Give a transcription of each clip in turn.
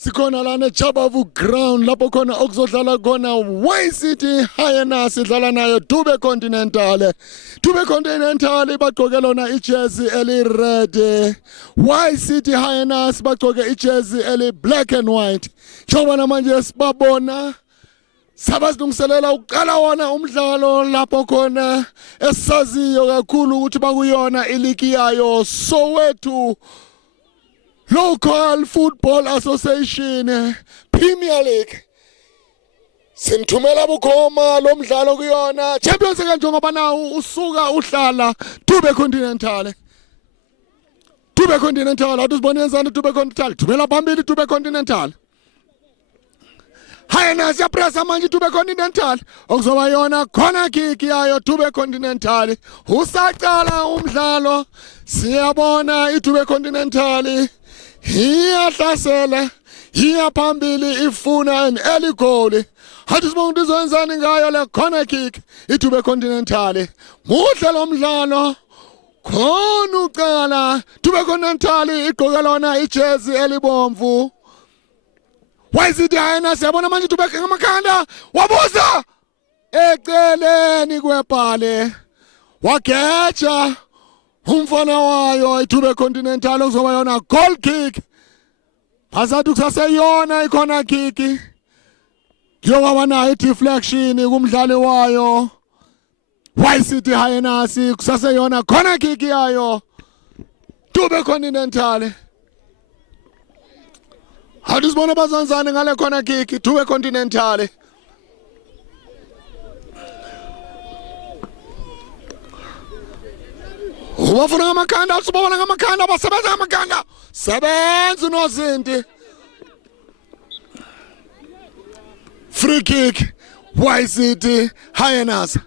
sikhona lana eJabavu ground lapho khona okuzodlala khona Y-City Hyenas idlala nayo Dube Continental. Dube Continental bagqoke lona ijezi eli-red, Y-City Hyenas bagqoke ijezi eli-black and white. Njengoba manje sibabona sabasilungiselela uqala wona umdlalo lapho khona esaziyo kakhulu ukuthi bakuyona iligi yayo Soweto Local Football Association Premier League. Sinthumela bukhoma lo mdlalo kuyona Champions League njengoba nawo usuka uhlala Dube Continental. Dube Continental awusibone yenzani Dube Continental. Thumela phambili Dube Continental. Hyenas yapressa manje Dube Continental okuzoba yona khona kick yayo Dube Continental. Usaqala umdlalo siyabona iDube Continental iyahlasela iyaphambili ifuna an early goal. Hathi sibonga izenzani ngayo le corner kick iDube Continental. Muhle lo mdlalo khona uqala Dube Continental igqoke lona ijezi elibomvu. Y-City Hyenas yabona manje Dube ngamakhanda wabuza eceleni kwebhale wageja umfana wayo iDube Continental okuzoba yona goal kick. Phakathi kusaseyona icorner kick. Njengoba nayo deflection kumdlali wayo Y-City Hyenas kusaseyona corner kick yayo Dube Continental. Hathi sibona bazanzane ngale corner kick Dube Continental. Ubafuna ngamakhanda usibona ngamakhanda basebenza ngamakhanda sebenza unozinti. Free kick Y-City Hyenas.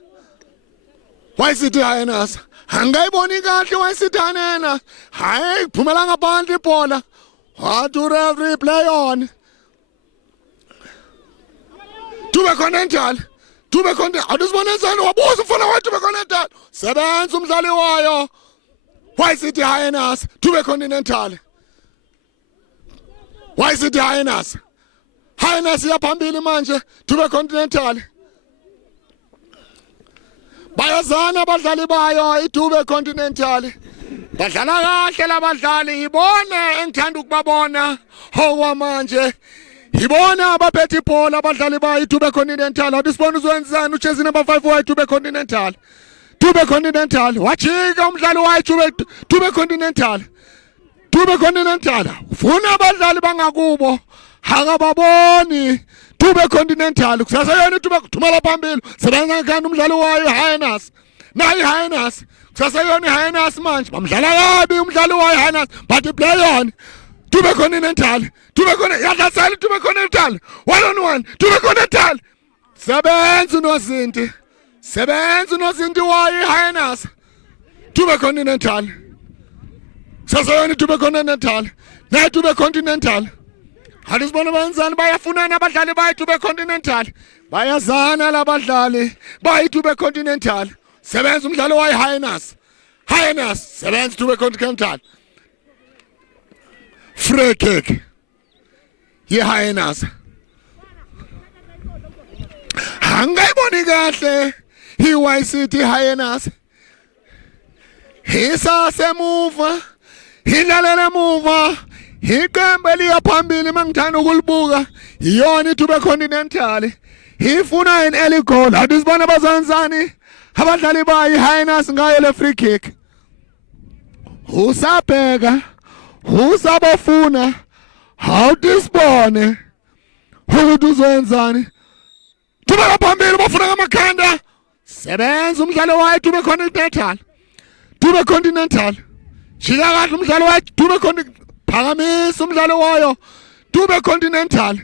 Y-City Hyenas angayiboni kahle Y-City Hyenas hayi kuphumela ngaphandle ibhola. What do referee play on? Dube Continental. Dube Continental. Awusibone yenzani wabuza umfana wa Dube Continental. Sebenza umdlali wayo Y-City Hyenas Dube Continental. Y-City Hyenas. Hyenas yaphambili manje Dube Continental. Bayazana abadlali bayo iDube Continental. Badlala kahle labadlali ibona engithanda ukubabona okwamanje. Ibona abaphethe ibhola abadlali bayo iDube Continental. Awusibona uzwenzani uJersey number 5 wa iDube Continental. Dube Continental wajika umdlali wayo Dube Continental. Dube Continental ufuna abadlali bangakubo akababoni Dube Continental kusaseyona iDube thumela phambili sebenza ngani umdlali wayo Hyenas. Nayi Hyenas kusaseyona iHyenas manje bamdlala kabi umdlali wayo Hyenas but play on Dube Continental. Dube Continental yadlasela Dube Continental 1-on-1 Dube Continental sebenza unozinti. Sebenza unozinti wayo Hyenas Dube Continental. Saseyona Dube Continental nayi Dube Continental. Hathi sibona benzani bayafunana abadlali bayo Dube Continental. Bayazana labadlali bayo Dube Continental. Sebenza umdlalo wayo Hyenas. Hyenas sebenza Dube Continental. Free kick Hyenas. Angayiboni kahle Y-City Hyenas. Isasemuva idlalele emuva iqembu eliyaphambili mangithanda ukulibuka iyona iDube Continental. Ifuna an early goal. Hathi sibona bazanzani abadlali bayo Hyenas ngayo le free kick. Usabheka usabafuna hawuthi sibone ukuthi uzenzani. Thumela phambili bafuna ngamakhanda sebenza umdlalo wayo Dube Continental. Dube Continental jika kahle umdlalo wayo Dube Continental. Phakamisa umdlalo wayo Dube Continental.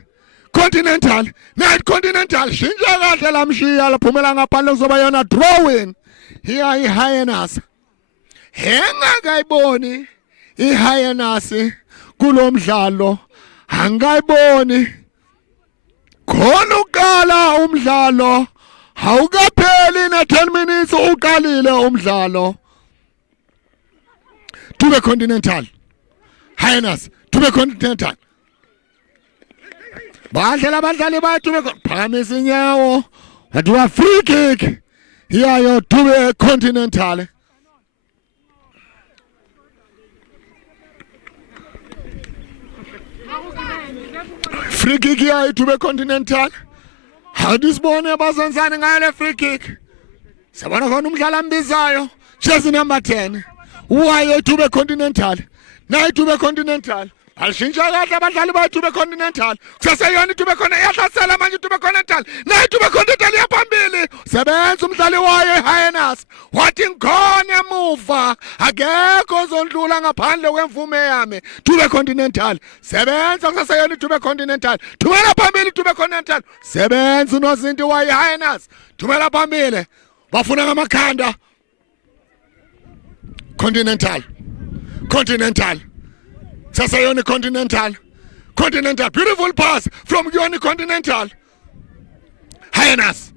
Continental nayi Continental shintsha kahle lamshiya laphumela ngaphandle kuzoba yona drawing here iHyenas. Engakayiboni iHyenas kulo mdlalo angayiboni khona uqala umdlalo awukapheli na 10 minutes uqalile umdlalo. Dube Continental Hyenas Dube Continental badlela abadlali bathu bephakamisa inyawo wathiwa free kick iyayo Dube Continental. Free kick iyayo Dube Continental. Awudisibone abazenzani ngayo le free kick. Sabona khona umdlali ambizayo jersey number 10 uwayo Dube Continental. Nayi Dube Continental alishintsha kahle abadlali ba Dube Continental. Kusaseyona Dube Continental iyahlasela manje Dube Continental. Nayi Dube Continental iyaphambili. Sebenza umdlali wayo Hyenas. Wathi ngikhona emuva akekho ozondlula ngaphandle kwemvume yami. Dube Continental sebenza kusaseyona Dube Continental. Thumela phambili Dube Continental. Sebenza unozinti wayo Hyenas. Thumela phambili. Bafuna ngamakhanda. Continental. Sasayoni Continental. Beautiful pass from Yoni Continental. Hyenas.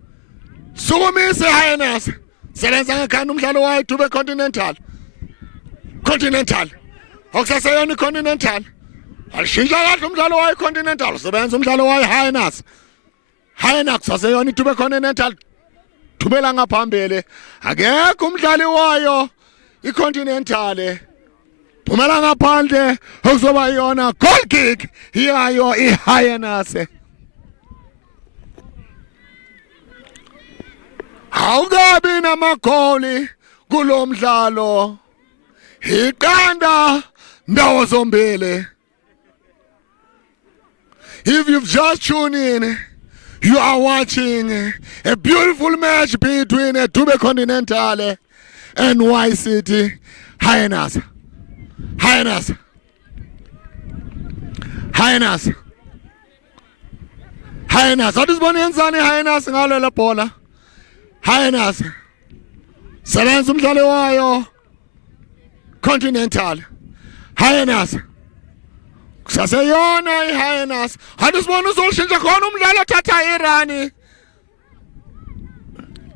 Sukumise Hyenas. Sebenza ngekhanda umdlalo wayo Dube Continental. Okusasayoni Continental. Alishintsha kahle umdlalo wayo Continental. Sebenza umdlalo wayo Hyenas. Sasayoni Dube Continental. Thumela ngaphambili. Akekho umdlali wayo iContinental. Thumela ngaphandle okuzoba yona goal kick iyayo iHyenas. Awukabi namagoli kulo mdlalo. Iqanda ndawo zombili. If you've just tuned in, you are watching a beautiful match between Dube Continental and Y City Hyenas. Awudisibone yenzani Hyenas ngalo la bhola. Hyenas sebenza umdlali wayo Continental. Hyenas kusaseyona iHyenas. Awudisibone uzoshintsha khona umdlali othatha irani.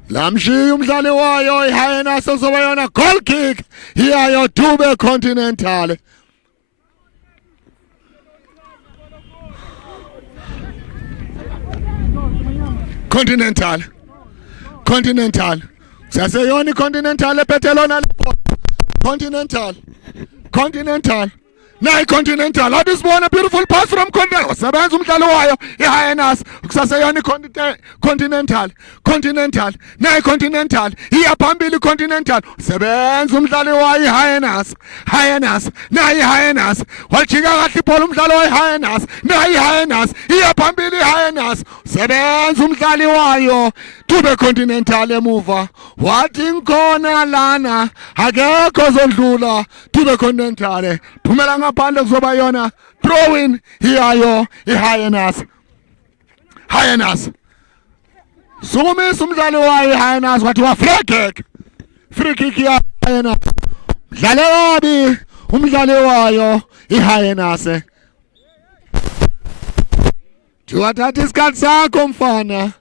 Lamshiya umdlali wayo iHyenas ozoba yona goal kick iyayo Dube Continental. Saseyona Continental ephethelona Continental. Nayi Continental. Awudisibone beautiful pass from Continental. Sebenza umdlali wayo iHyenas. Kusaseyona Continental. Nayi Continental. Iyaphambili Continental. Sebenza umdlali wayo iHyenas. Nayi Hyenas. Waljika kahle ibhola umdlali wayo iHyenas. Nayi Hyenas. Iyaphambili iHyenas. Sebenza umdlali wayo Dube Continental emuva. Wathi ngikhona lana akekho ozondlula Dube Continental. Thumela ngaphandle kuzoba yona throw in iyayo iHyenas. Sukumisa umdlali wayo iHyenas wathiwa free kick ya Hyenas. Dlale kabi umdlali wayo iHyenas. Thiwathatha isikhathi sakho mfana.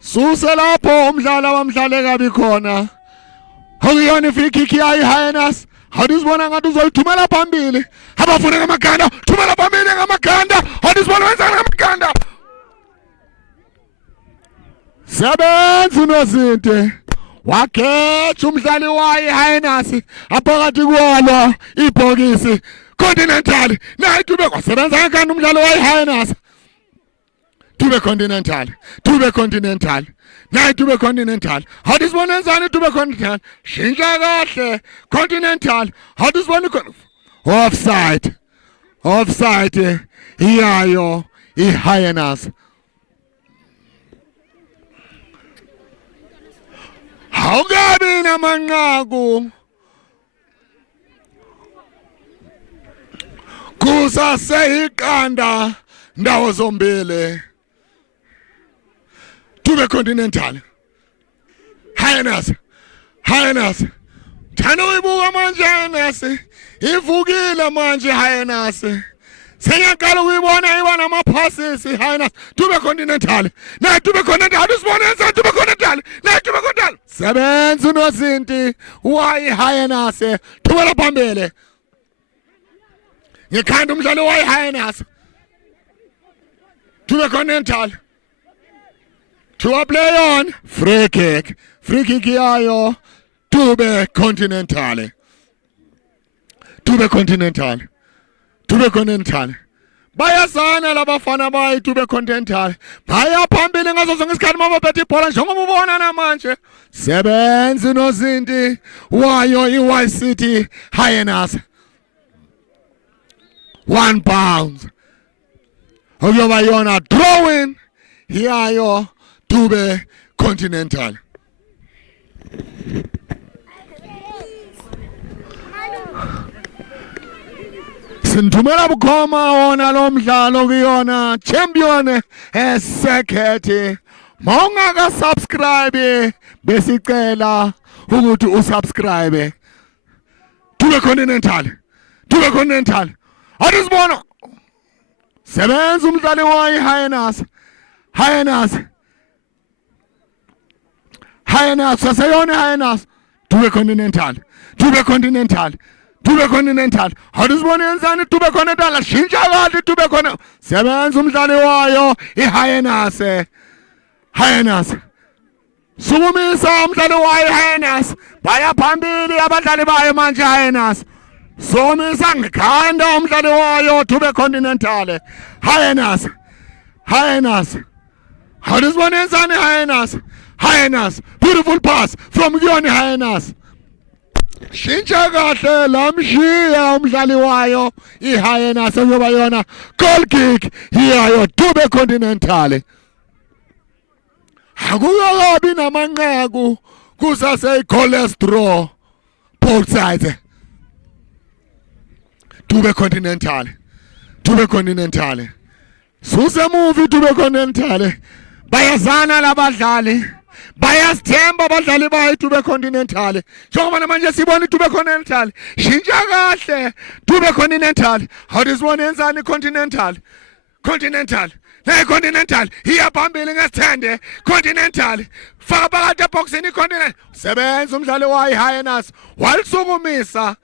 Suse lapho umdlali wamdlale kabi khona. Akuyona free kick ya iHyenas. Awudisibona ngathi uzolithumela phambili. Abafuna ngamakhanda, thumela phambili ngamakhanda. Awudisibona wenza ngamakhanda. Sebenza unozinti. Wakhetha umdlali wayo iHyenas aphakathi kwalo ibhokisi. Continental. Nayi Dube kwasebenza ngakani umdlali wayo iHyenas. Dube Continental. Nayi Dube Continental. Awudisibona wenzani Dube Continental. Shintsha kahle Continental. Awudisibona offside iyayo iHyenas. Awukabi namanqaku. Kusaseyiqanda ndawo zombili. Dube Continental. Hyenas. Thana uyibuka manje Hyenas. Ivukile manje Hyenas. Sengiyaqala ukuyibona ibona ama-passes iHyenas. Dube Continental. Nayi Dube Continental. Awudisibone yenzani Dube Continental. Nayi Dube Continental. Sebenza unozinti wayo iHyenas. Thumela phambili. Ngikhanda umdlalo wayo iHyenas. Tube Continental. To play on free kick yayo Tube Continental. Tube Continental. Bayazana labafana bayi Tube Continental. Baya phambili ngazo zonke isikhathi mabaphethe ibhola njengoba ubona namanje. Sebenza nozinti wayo iWild City Hyenas. 1 pound. Okuyoba yona drawing yayo Tube Continental. Sinthumela bukhoma wona lo mdlalo kuyona champion esekhethi. Mawungaka subscribe besicela ukuthi usubscribe. Tube Continental. Adisibona. Sebenza umdlali wayi Hyenas saseyona Hyenas. Tube Continental. Adisibona yenzani Tube Continental shintsha kahle Tube Continental. Sebenza umdlali wayo Hyenas. Sukumisa umdlali wayo Hyenas. Baya phambili abadlali bayo manje Hyenas. Somisa ngikhanda umdlali wayo Tube Continental. Hyenas. Adisibona yenzani Hyenas. Beautiful pass from Yoni Hyenas. Shintsha kahle lamshiya umdlali wayo iHyenas yoba yona goal kick yayo Tube Continental. Akukabi namanqaku kusase cholesterol both sides. Tube Continental. Suse movie Tube Continental. Bayazana labadlali. Bayasithemba abadlali bayo Tube Continental. Njengoba manje sibona Tube Continental. Shintsha kahle Tube Continental. Adisibona yenzani Continental. Nayi Continental iya phambili ngesithende. Continental faka phakathi eboxini Continental. Sebenza umdlali wayo Hyenas. Walisukumisa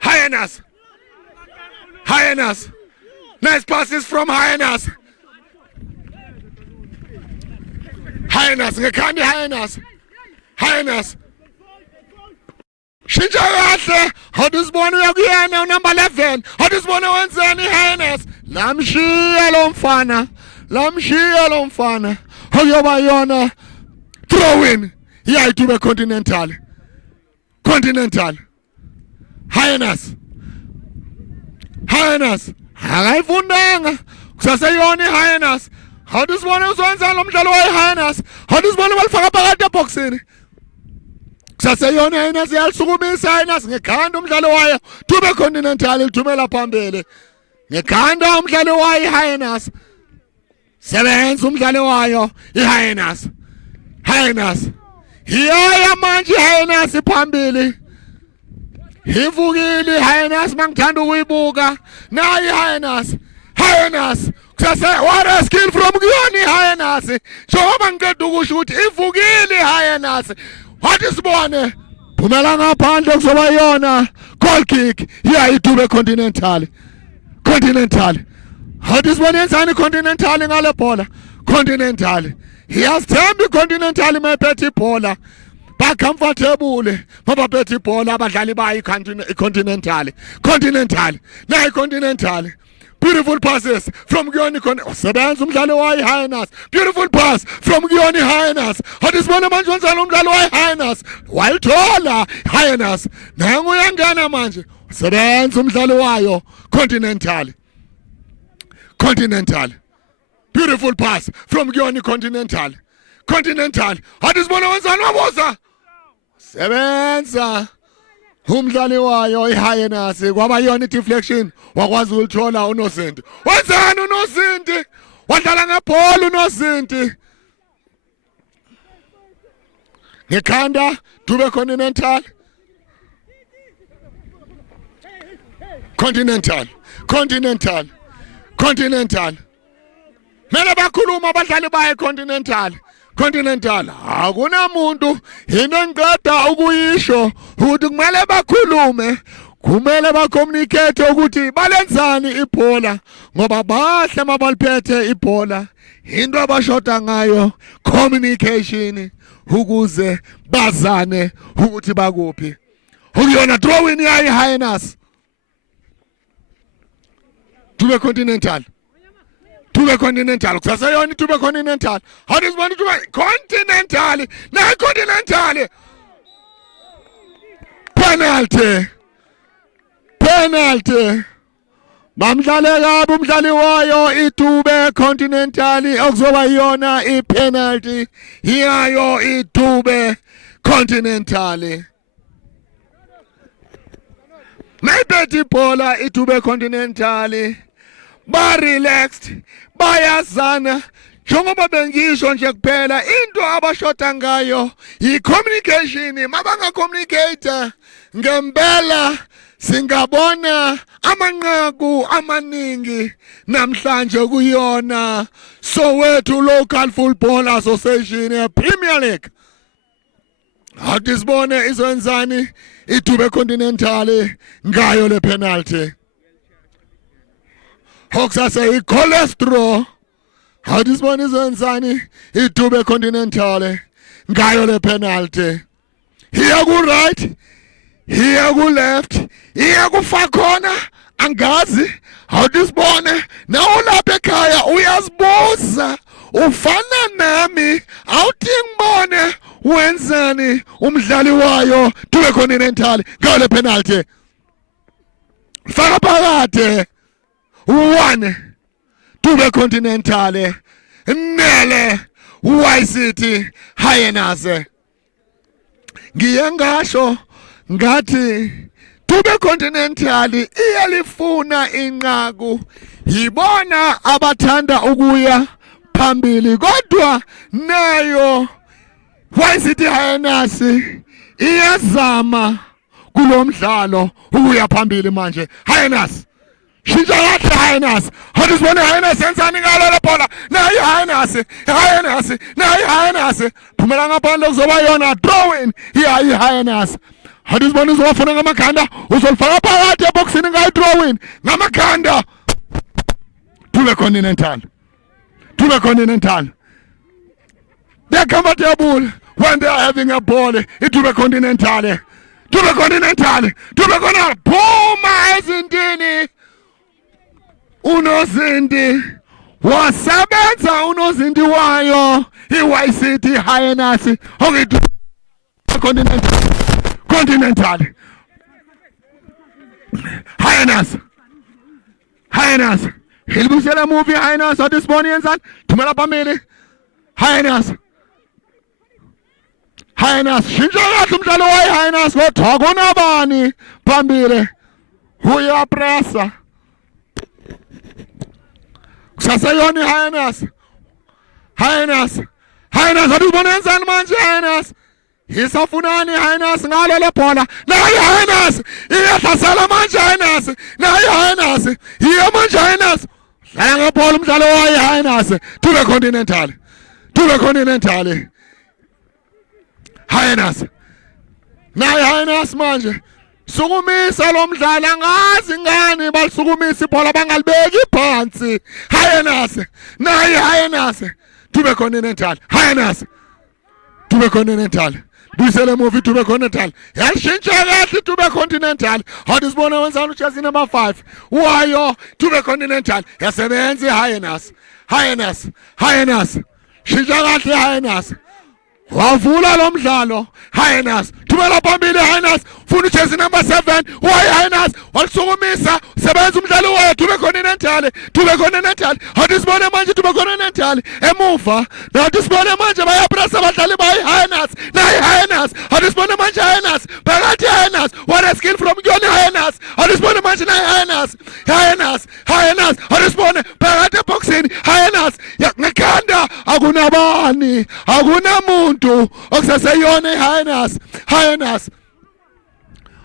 Hyenas. Nice passes from Hyenas. Ngekhandi Hyenas. Shintsha kahle. Adisibona uyakuyena number 11. Adisibona wenzani Hyenas. Lamshiya lo mfana. Okuyoba yona throw-in yayi Tube Continental. Hyenas. Akayifundanga kusaseyona Hyenas. Adisibona uzwenza lo mdlalo wayo Hyenas. Adisibona balifaka phakathi eboxini. Kusaseyona Hyenas yalisukumisa Hyenas ngekhanda umdlalo wayo Tube Continental ithumela phambili. Ngekhanda umdlalo wayo Hyenas. Sebenza umdlali wayo iHyenas. Iyaya manje Hyenas phambili. Ivukile Hyenas mangithanda ukuyibuka. Nayi Hyenas. Kusase what a skill from Yoni Hyenas. Njengoba ngiqeda ukusho ukuthi ivukile Hyenas. Wathi sibone phumela ngaphandle kuzoba yona goal kick yayi Tube Continental. Wathi sibone yenzani Continental ngale bhola. Iyasithemba iContinental mephethe ibhola. Ba comfortable mabaphethe ibhola abadlali bayi Continental. Nayi Continental. Beautiful passes from Yoni Sebenza umdlali wayo Hyenas. Beautiful pass from Yoni Hyenas. Adisibona manje wenzani umdlali wayo Hyenas. Wayithola Hyenas. Nangu uyangena manje. Sebenza umdlali wayo Continental. Beautiful pass from Yoni Continental. Adisibona wenzani wabuza. Sebenza umdlali wayo iHyenas kwaba yona deflection wakwazi ulithola uNozinti. Wenzani uNozinti? Wadlala ngebhola uNozinti. Ngekhanda Tube Continental. Mele bakhuluma abadlali baye Continental. Akunamuntu yini engiceda ukuyisho ukuthi kumele bakhulume kumele bacommunicate ukuthi balenzani ibhola ngoba bahle mabaliphethe ibhola into abashoda ngayo communication ukuze bazane ukuthi bakuphi ukuyona throwing yayi Highness Tube Continental kusaseyona Tube Continental how does one Tube Continental na Continental penalty bamdlale kabi umdlali wayo iTube Continental okuzoba yona ipenalty yayo iTube Continental mayibethe ibhola iTube Continental ba relaxed bayazana njengoba bengisho nje kuphela into abashoda ngayo i-communication mabanga communicate ngempela singabona amanqaku amaningi namhlanje kuyona Soweto Local Football Association Premier League Hadisibone izwenzani iTube Continental ngayo le penalty Hawks say cholesterol Hadisibone izwenzani iTube Continental ngayo le penalty here go right here go left here go fakona angazi Hadisibone na ulapha ekhaya uyazibuza ufana nami awuthi ngibone wenzani umdlali wayo Tube Continental ngale penalty faka phakade 1 Tube Continental nele YCT Highness ngiyengasho ngathi Tube Continental iyalifuna inqaku yibona abathanda ukuya phambili kodwa nayo YCT Highness iyazama kulomdlalo ukuya phambili manje Highness shintsha kahle Highness Hadisibone Highness enzani ngalo le bhola nayo Highness phumela ngaphandle kuzoba yona throwing iyayi Highness Hadisibone uzofuna ngamakhanda uzolifaka phakathi eboxini ngayi throwing ngamakhanda Tube Continental they're comfortable when they are having a ball iTube Continental phuma ezindini unozindi wasebenza unozindi wayo iYCT Highness ongiTube Continental Highness Hilbusela movie Highness Hadisibone yenzani thumela phambili Highness shintsha kahle umdlalo wayi Highness kodwa kunabani phambili uyapressa kusaseyona Highness Hadisibone yenzani manje Highness Hisafunani Highness ngalo le bhola nayo Highness iyahlasela manje Highness nayo Highness iyo manje Highness dlala ngebhola umdlalo wayi Highness Tube Continental Highness nayo Highness manje sukumisa lo mdlalo angazi ngani balisukumisa ibhola bangalibeki phansi Highness nayo Highness Tube Continental Busele movie Tube Continental yashintsha kahle Tube Continental Hadisibone wenzani uJersey number 5 wayo Tube Continental yasebenza Highness shintsha kahle Highness wavula lo mdlalo Highness thumela phambili Highness funa uJersey number 7 wayi Highness walisukumisa sebenza umdlalo wayo Tube Continental Hadisibone manje Tube Continental emuva Hadisibone manje bayapressa abadlali bayi Highness nayi Highness Hadisibone manje Highness phakathi Highness what a skill from Johnny Highness Hadisibone manje nayi Highness Hadisibone phakathi eboxini Highness ngekhanda akunabani akunamuntu okusaseyona Highness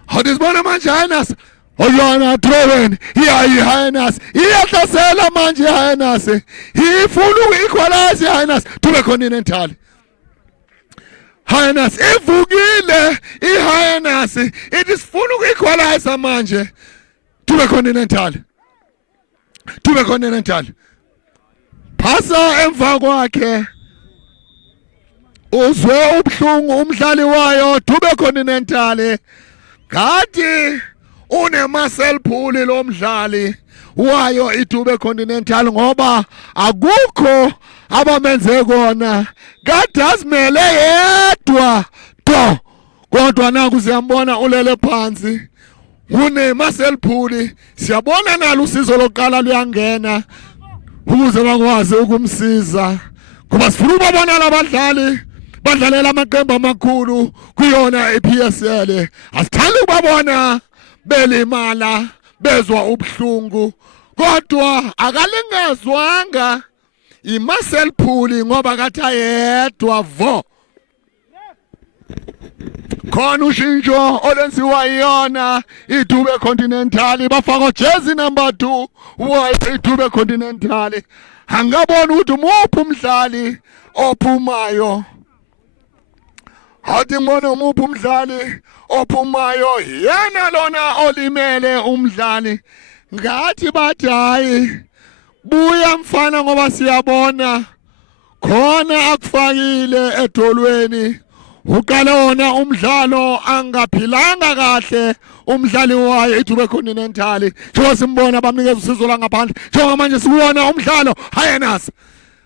Hadisibone manje Highness oyona throwing iyayi Highness iyahlasela manje Highness ifuna uku-equalize Highness Tube Continental Highness ivukile iHighness it is funa uku-equalize manje tube Continental phasa emva kwakhe uzwe ubuhlungu umdlali wayo tube Continental ngathi une muscle pull lo mdlali wayo iTube Continental ngoba akukho abamenze kona kade asimele yedwa do kodwa naku siyambona ulele phansi une muscle pull siyabona nalo usizo lokuqala luyangena ukuze bakwazi ukumsiza kuba sifuna ukubona labadlali badlalela amaqembu amakhulu kuyona iPSL asithanda ukubabona belimala bezwa ubuhlungu kodwa akalingezwanga imuscle pull ngoba katha yedwa vo khona ushintsho olenziwa iyona iTube Continental bafaka jersey number 2 wa iTube Continental angabona ukuthi umuphi umdlali ophumayo hathi ngibona umuphi umdlali ophumayo yena lona olimele umdlali ngathi bathi hayi buya mfana ngoba siyabona khona akufakile edolweni uqale wona umdlalo angaphilanga kahle umdlali wayo iTube Continental njengoba simbona bamnikeza usizo la ngaphandle njengoba manje sibona umdlalo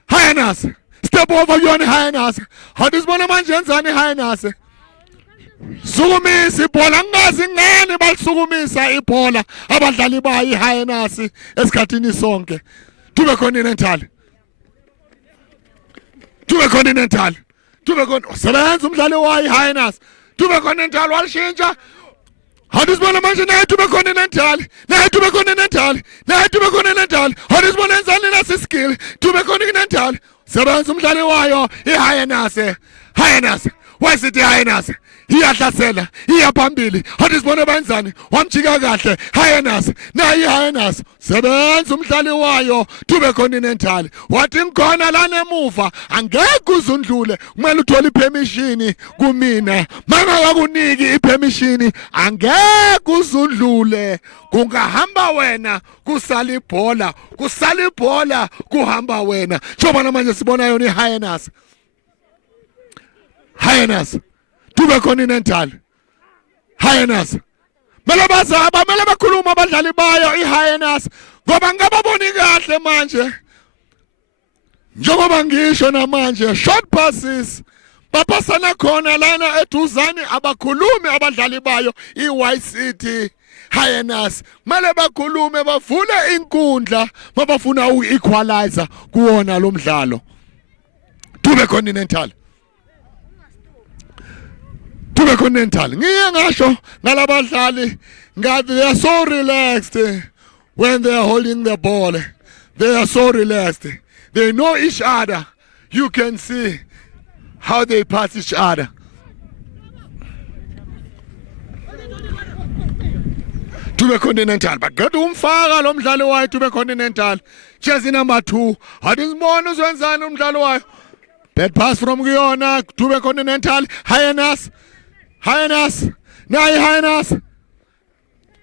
Highness step over yona Highness hathi sibona manje yenzani Highness sukumisa ibhola ngazi ngene balisukumisa ibhola abadlali bayi Highness esikhathini sonke Tube Continental sebenza umdlali wayi Highness Tube Continental walishintsha hathi sibona manje naye Tube Continental hathi sibona enzani nasiskill Tube Continental sebenza umdlali wayo iHighness wasithi Highness iyahlasela iyaphambili hathi sibona benzani wamjika kahle Highness nayi Highness sebenza umdlali wayo Tube Continental wathi ngikhona la nemuva angeke uzundlule kumele uthole ipermission kumina mangakakuniki ipermission angeke uzundlule kungahamba wena kusala ibhola kuhamba wena njengoba manje sibona yona iHighness Tube Continental Highness mele bakhuluma abadlali bayo iHighness ngoba ngababoni kahle manje njengoba ngisho namanje short passes bapasana khona lana eduzani abakhulumi abadlali bayo iYCT Highness mele bakhulume bavule inkundla mabafuna uku-equalizer kuwona lo mdlalo Tube Continental ngiye ngasho ngalabadlali ngathi they are so relaxed when they are holding the ball they are so relaxed they know each other you can see how they pass each other Tube Continental bagade umfaka lo mdlali wayo Tube Continental jersey number 2 hathi sibona uzwenzani umdlali wayo bad pass from kuyona Tube Continental Highness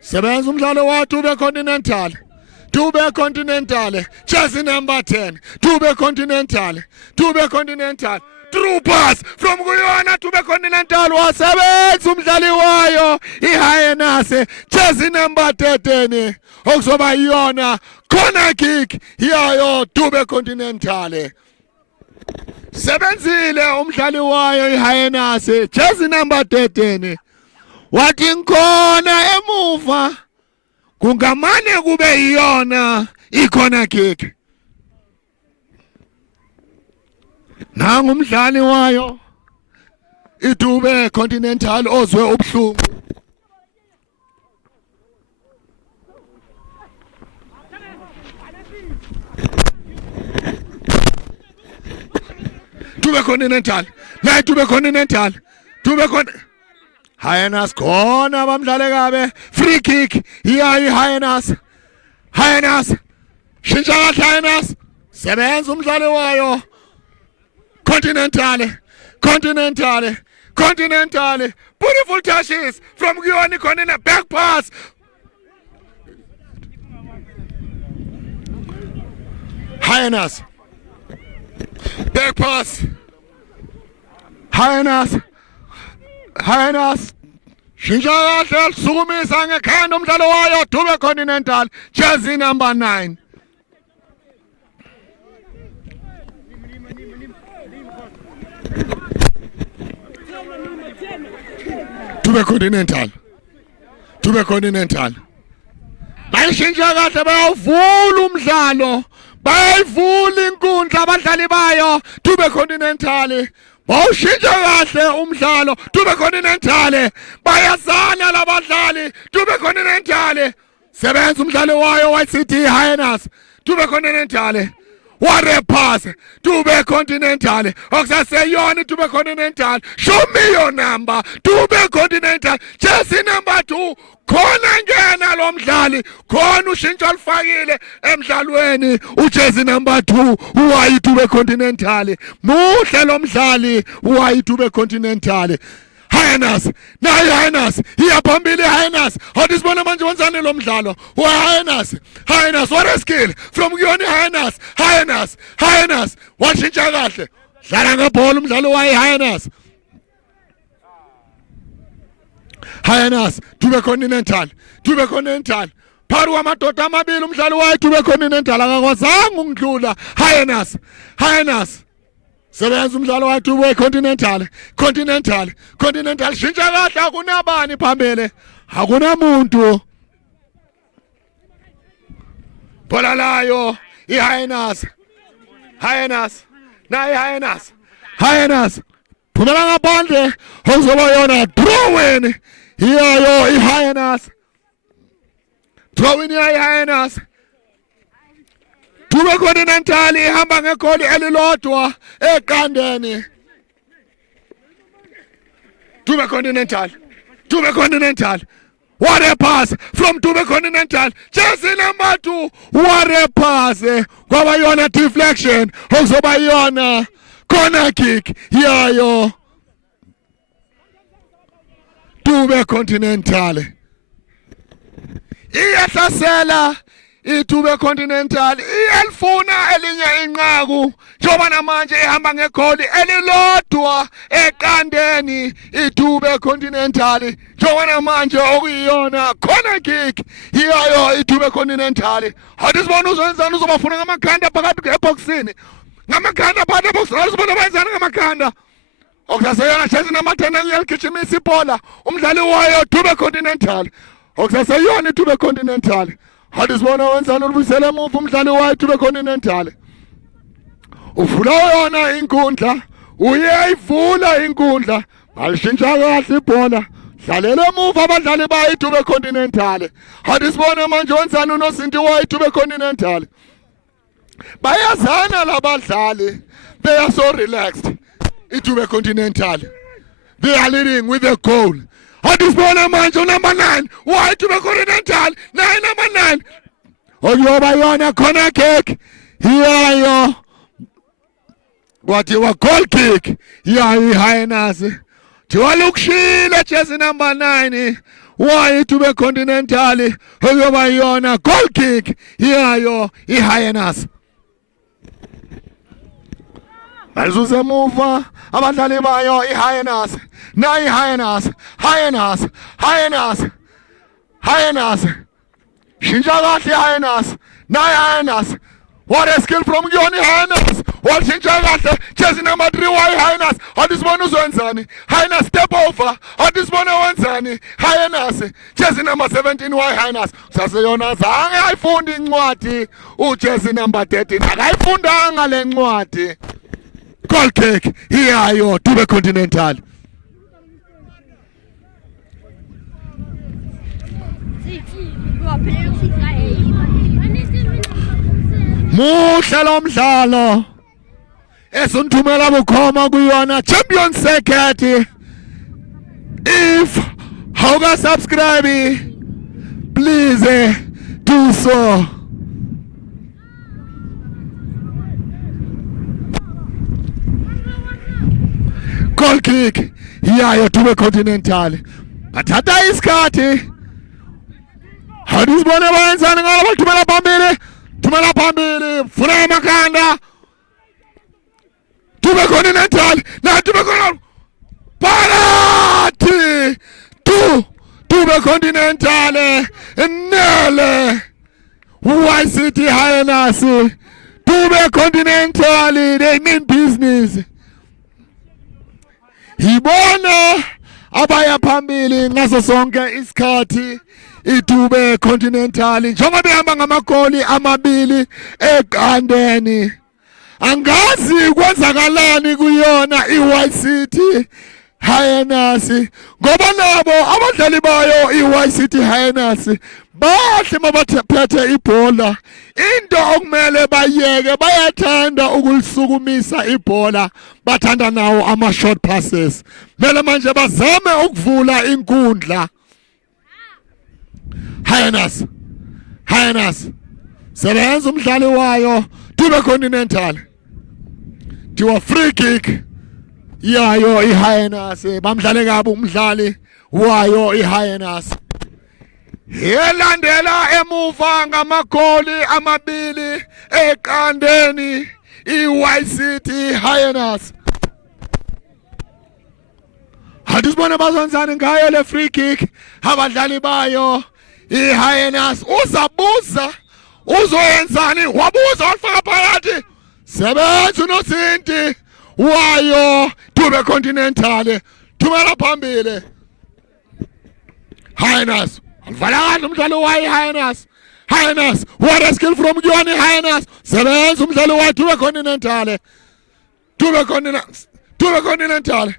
sebenza umdlalo wa Tube Continental jersey number 10 Tube Continental true pass from kuyona Tube Continental wasebenza umdlali wayo iHighness jersey number 13 okuzoba yona corner kick yayo Tube Continental sebenzile umdlali wayo iHighness jersey number 13 wathi ngikhona emuva kungamane kube yiyona icorner kick nangu umdlali wayo iTube Continental ozwe ubuhlungu Tube Continental Highness khona bamdlale kabe free kick iyayi Highness shintsha kahle Highness sebenza umdlali wayo Continental Continental. Beautiful touches from Guyoni Continental. Back pass. Highness. Back pass. Highness. Shintsha kahle sukumisa ngekhanda umdlalo wayo Dube Continental. Jersey number 9. Dube Continental. Bayishintsha kahle bayawuvula umdlalo. Bayivula inkundla abadlali bayo Dube Continental. Bawushintsha kahle umdlalo Dube Continental. Bayazana labadlali Dube Continental. Sebenza umdlalo wayo White City Hyenas. Dube Continental. What a pass. Dube Continental. Okusaseyona Dube Continental. Show me your number. Dube Continental. Jersey number 2. Khona ngena lo mdlali. Khona ushintsho alifakile emdlalweni. Ujersey number 2. Uwayi Dube Continental. Muhle lo mdlali. Uwayi Dube Continental. Hyenas, nayi Hyenas, iyaphambili Hyenas. Awudisibona manje wenzani lo mdlalo? Hyenas, what a skill from Guyoni Hyenas. Washintsha kahle. Dlala ngebhola umdlalo wayi Hyenas, Dube Continental. Pharu kwamadoda amabili umdlalo wayi Dube Continental akakwazanga ukudlula Hyenas. Sebenza umdlalo wayo Dube Continental. Shintsha kahle akunabani phambili. Akunamuntu. Bola layo iHyenas. Nayi Hyenas. Phumela ngaphandle ozoba yona throw-in. Iyayo iHyenas. Throw-in iHyenas. Dube Continental ihamba ngegoli elilodwa eqandeni. Dube Continental. What a pass from Dube Continental. Jersey number 2. What a pass. Kwaba yona deflection. Okuzoba yona corner kick. Yayo. Dube Continental. Iyahlasela iDube Continental iyalifuna elinye inqaku njoba namanje ehamba ngegoli elilodwa eqandeni iDube Continental njoba namanje okuyiyona corner kick iyayo iDube Continental. Awudisibona uzowenzani uzobafuna ngamakhanda phakathi eboxini ngamakhanda phakathi eboxini awuzibona bayenzani ngamakhanda okusaseyona Jersey number 10 uyaligijimisa ibhola umdlali wayo Dube Continental okusaseyona iDube Continental. Awudisibona wenzani ulubuyisela emuva umdlali wayo Dube Continental. Uvula yona inkundla uyayivula inkundla balishintsha kahle ibhola dlalela emuva abadlali bayo iDube Continental. Awudisibona manje wenzani unosinti wayo iDube Continental. Bayazana labadlali. They are so relaxed. iDube Continental. They are leading with a goal. Awudisibona manje number 9 wayo iDube Continental. Nayi number 9. Okuyoba yona corner kick. Iyayo. Kwathiwa goal kick. Iyayo iHyenas. Tiwalukushile Jersey number 9. Wayo iDube Continental. Okuyoba yona goal kick. Iyayo iHyenas. Bazuze emuva abadlali bayo iHyenas. Nayi Hyenas. Shintsha kahle iHyenas. Nayi Hyenas. What a skill from Guyoni Hyenas. Washintsha kahle Jersey number 3 wayo iHyenas. Awudisibona uzwenzani? Hyenas step over. Awudisibona wenzani? Hyenas. Jersey number 17 wayo iHyenas. Saseyona zange ayifunda incwadi uJersey number 13. Akayifundanga le ncwadi. Goal kick. Iyayo Dube Continental. Muhle lo mdlalo. Esunthumela bukhoma kuyona Champion Circuit. If hawuka subscribe please do so. Goal kick. iyayo Dube Continental. Bathatha isikhathi. Hadisibone bayenzani ngalo bathumela phambili. Thumela phambili. Vula amakhanda. Dube Continental. Na Dube Continental. Parati. Dube Continental. Nele. YCT Hyenas. Dube Continental. They mean business. Ibona abaya phambili ngaso sonke isikhathi iDube Continental njengoba behamba ngamagoli amabili eqandeni. Angazi kwenzakalani kuyona iYCT Hyenas ngoba nabo abadlali bayo iYCT Hyenas bahle mabathephethe ibhola. Into okumele bayeke, bayathanda ukulisukumisa ibhola, bathanda nawo ama short passes. Mele manje bazame ukuvula inkundla. Hyenas sebenza umdlali wayo Dube Continental. Diwa free kick yayo iHyenas, bamdlale kabi umdlali wayo iHyenas. Yelandela emuva ngamagoli amabili eqandeni iYCT Hyenas. Hadisibone bazonzani ngayo le free kick abadlali bayo iHyenas. Uzabuza uzoyenzani, wabuza wafaka phakathi. Sebenza uNosinti wayo Dube Continental. Thumela phambili Hyenas. Alvalanga umdlali wayo Hyenas. What a skill from Johnny Hyenas. Sebenza umdlali wayo Dube Continental. Dube Continental.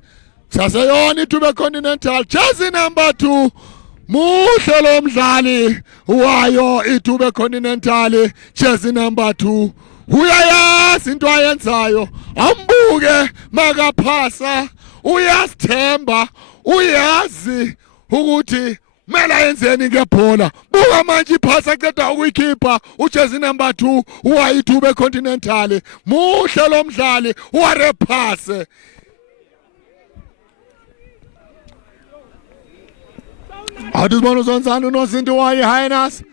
Saseyoni Dube Continental. Jersey number 2. Muhle lo mdlali wayo iDube Continental. Jersey number 2. Uyayazi into ayenzayo. Ambuke makaphasa. Uyasithemba. Uyazi ukuthi mela yenzeni ngebhola. Buka manje iphasa aqeda ukuyikhipha ujersey number 2 wayiDube Continental. Muhle lo mdlali warephase. Adisibona uzonzani uNosinti wayo Hyenas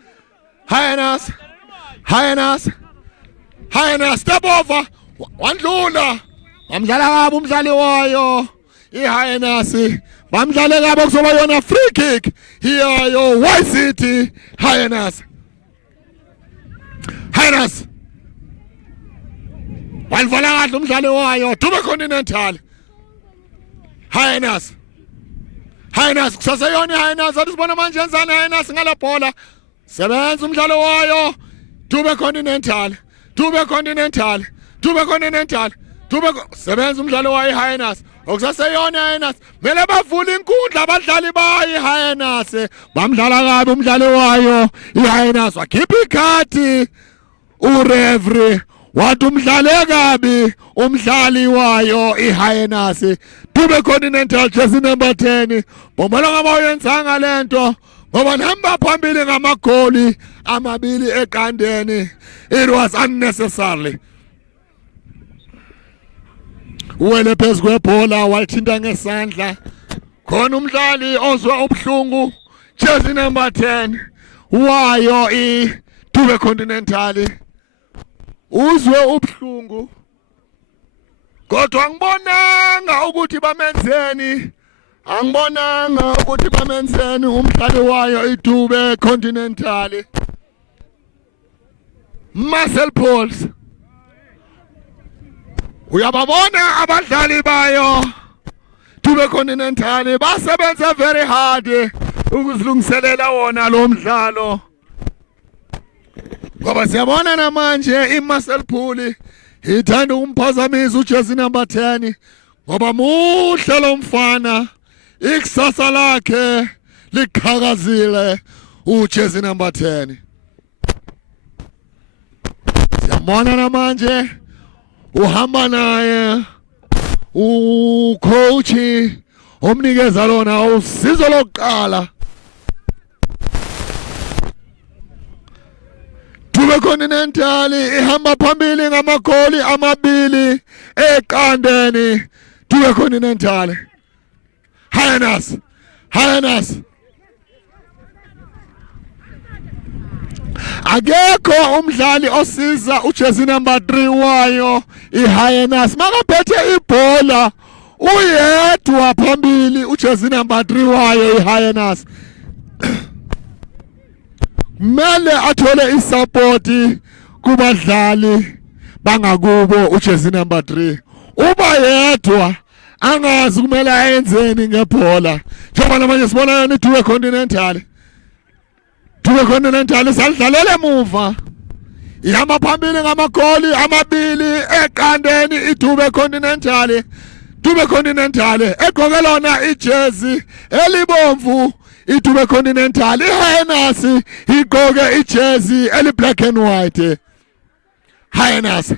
step over. Wandlula. Bamdlala kabi umdlali wayo iHyenas. Bamdlale kabi kuzoba yona free kick hiyayo YCT Hyenas. Walvala kahle umdlali wayo Dube Continental. Hyenas kusaseyona iHyenas. Adisibona manje yenzani iHyenas ngala bhola. Sebenza umdlali wayo Dube Continental. Sebenza umdlali wayo iHyenas. Okusaseyona iHyenas. Mele bavule inkundla abadlali bayo iHyenas. Bamdlala kabi umdlali wayo iHyenas. Wakhipha ikhadi ureferee. Wathi umdlale kabi umdlali wayo iHyenas. Dube Continental jersey number 10. Bombolo ngabayenzanga lento ngoba namba phambili ngamagoli amabili eqandeni. It was unnecessary. Uwele phezu kwebhola wathinta ngesandla. Khona umdlali ozwa ubuhlungu jersey number 10 wayo iDube Continental. Uzwe ubuhlungu. Kodwa ngibonanga ukuthi bamenzeni. Angibonanga ukuthi bamenzeni umdlali wayo iDube Continental. Marcel Pauls. Uyababona abadlali bayo Dube Continental basebenza very hard ukuzilungiselela wona lo mdlalo. Ngoba siyabona namanje iMarcel Pauls ithanda umphazamisa ujersey number 10 ngoba muhle lo mfana. Ikusasa lakhe liqhakazile ujersey number 10. Siyabona namanje uhamba naye ucoach omnikeza lona usizo lokuqala. Dube Continental ihamba phambili ngamagoli amabili eqandeni. Dube Continental Highness. Highness. Akekho umdlali osiza ujersey number 3 wayo iHighness makaphethe ibhola uyedwa phambili ujersey number 3 wayo iHighness mele athole isupport kubadlali bangakubo ujersey number 3 uba yedwa angazi kumele ayenzeni ngebhola njengoba namanje sibona yona iDube Continental salidlalela emuva ihamba phambili ngamagoli amabili eqandeni iDube Continental egqoke lona ijezi elibomvu iDube Continental iHighness igqoke ijezi eli black and white Highness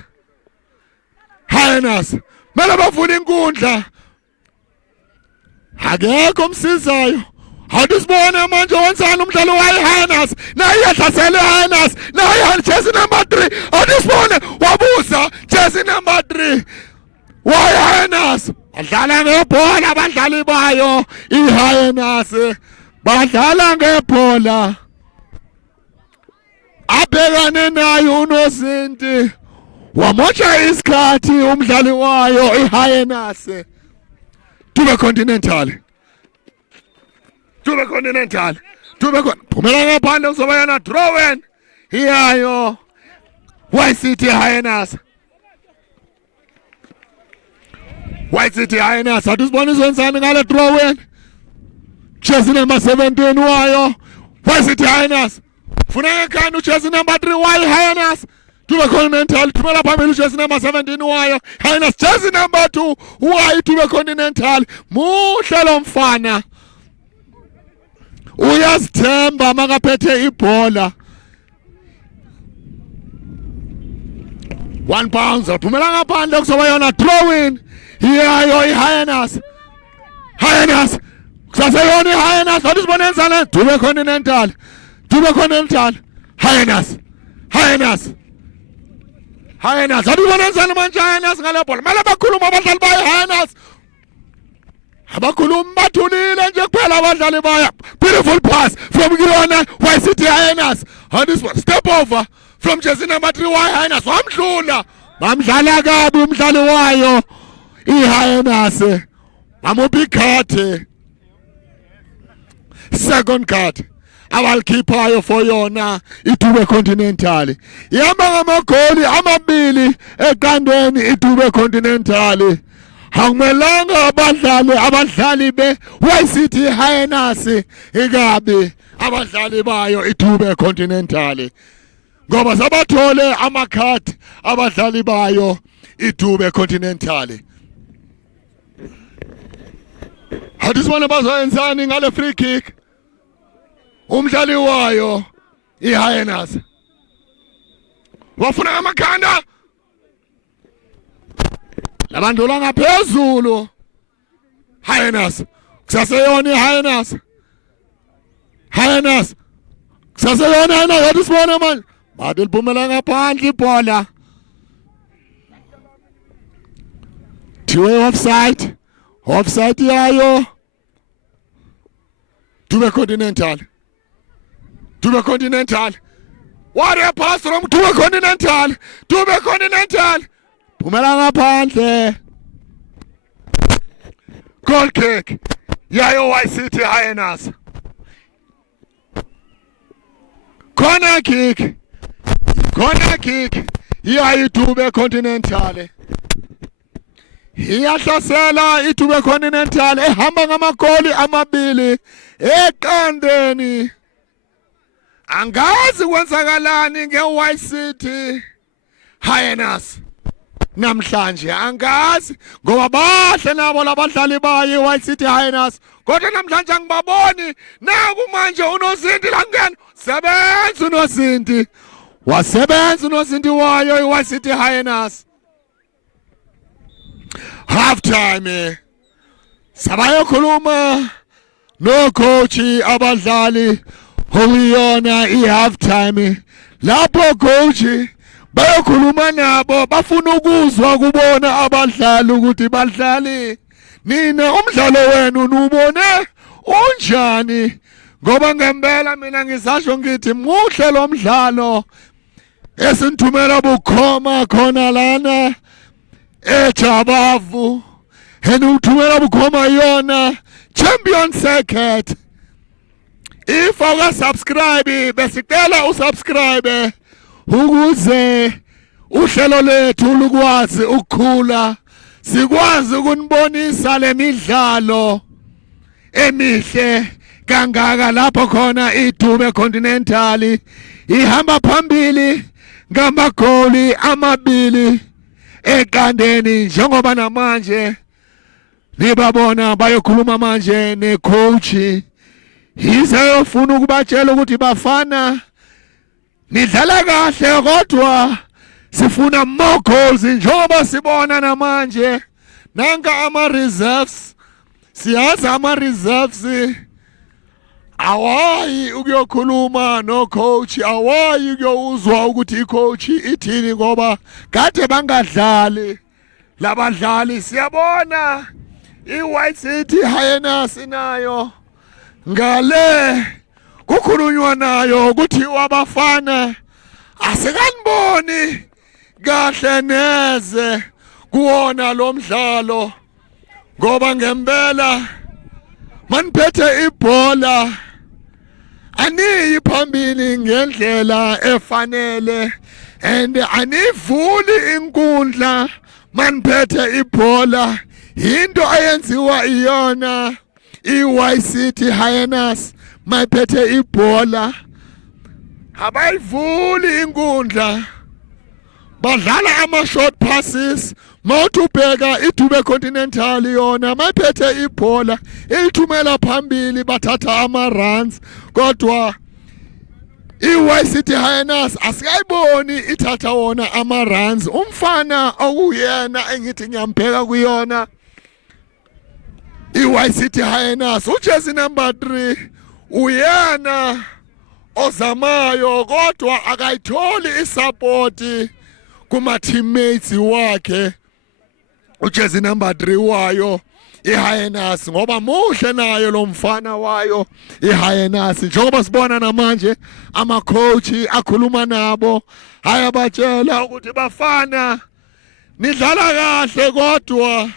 mele bavula inkundla akekho umsizayo awudisibona manje wenzani umdlalo wayiHighness naye yahlasela iHighness naye jersey number 3 awudisibona wabuza jersey number 3 wayiHighness badlala ngebhola abadlali bayo iHighness badlala ngebhola abhekane nayo unozinti wamotsha isikhathi umdlali wayo iHighness Dube Continental phumela ngaphandle kuzoba yana drawing iyayo White City Highness awusibona izwenzani ngale drawing jersey number 17 wayo White City Highness funa ngekhani ujersey number 3 wayo Highness Dube Continental thumela phambili ujersey number 17 wayo Highness jersey number 2 wayo Dube Continental muhle lo mfana uyazithemba makaphethe ibhola 1 pounds phumela ngaphandle kuzoba yona throwing iyayo iHighness kusaseyona iHighness awusibona enzana Dube Continental Highness awusibona enzana manje Highness ngale bhola mala bakhuluma abadlali bayiHighness abakhuluma bathulile nje kuphela abadlali baya beautiful pass from Kirona White City Highness this one step over from jersey number 3 Highness wamdlula bamdlala kabi umdlali wayo iHighness bamuphi card second card awalikhiphayo for yona iDube Continental ihamba ngamagoli amabili eqandeni iDube Continental akumelanga abadlali be White City Highness ikabi abadlali bayo iDube Continental ngoba sabathole amakhadi abadlali bayo iDube Continental hadisibona bazoyenzani ngale free kick umdlali wayo iHighness wafuna amakhanda labandula ngaphezulu Highness kusaseyona iHighness kusaseyona hadisibona manje bathi liphumela ngaphandle ibhola thiwe offside yayo Dube Continental what a pass from Dube Continental phumela ngaphandle goal kick yayo White City Highness corner kick yayo Dube Continental iyahlasela iDube Continental ehamba ngamagoli amabili eqandeni angazi kwenzakalani ngeWhite City Highness namhlanje angazi ngoba bahle nabo labadlali bayo White City Highness kodwa namhlanje angibaboni naku manje unozinti la ngena wasebenza unozinti wayo iWhite City Highness half time sabayokhuluma no coach abadlali okuyona ihalf time lapho coach bayokhuluma nabo bafuna ukuzwa kubona abadlali ukuthi badlali nina umdlalo wenu nubone unjani ngoba ngempela mina ngisasho ngithi muhle lo mdlalo esinthumela bukhoma khona lana eJabavu uthumela bukhoma yona champion circuit. If awuka subscribe besicela usubscribe ukuze uhlelo lethu lukwazi ukukhula, sikwazi ukunibonisa lemidlalo emihle kangaka lapho khona iDube Continental ihamba phambili ngamagoli amabili eqandeni njengoba namanje nibabona bayokhuluma manje necoach yizayofuna ukubatshela ukuthi bafana nidlala kahle kodwa sifuna more goals njengoba sibona namanje nanka ama reserves siyazi ama reserves awayi ukuyokhuluma no coach, awayi ukuyozwa ukuthi icoach ithini ngoba kade bangadlali labadlali. Siyabona iWhite City Hyenas nayo ngale kukhulunywa nayo ukuthi wabafana asikaniboni kahle neze kuona lo mdlalo ngoba ngempela maniphethe ibhola aniyi phambili ngendlela efanele and anivuli inkundla maniphethe ibhola. Into ayenziwa iyona iWhite City Hyenas mayiphethe ibhola abayivuli inkundla, badlala ama short passes. Mawuthi ubheka iDube Continental yona mayiphethe ibhola ilithumela phambili bathatha ama runs, kodwa iWhite City Hyenas asikayiboni ithatha wona ama runs. Umfana okuyena engithi ngiyambheka kuyona iWhite City Hyenas ujersey number 3 uyena ozamayo kodwa akayitholi isupport kuma teammates wakhe ujersey number 3 wayo iHyenas ngoba muhle nayo lo mfana wayo iHyenas njengoba sibona namanje ama coach akhuluma nabo ayabatshela ukuthi bafana nidlala kahle kodwa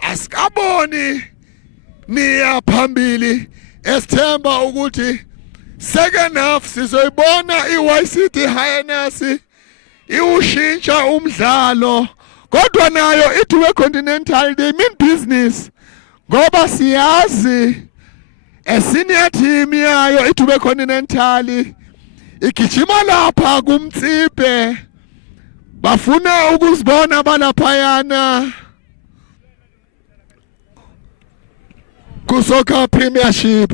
asikaboni niya phambili. Esithemba ukuthi second half sizoyibona iWhite City Hyenas iwushintsha umdlalo, kodwa nayo iDube Continental they mean business ngoba siyazi senior team yayo iDube Continental igijima lapha kumtsipe bafuna ukuzibona balaphayana kuSoccer Premiership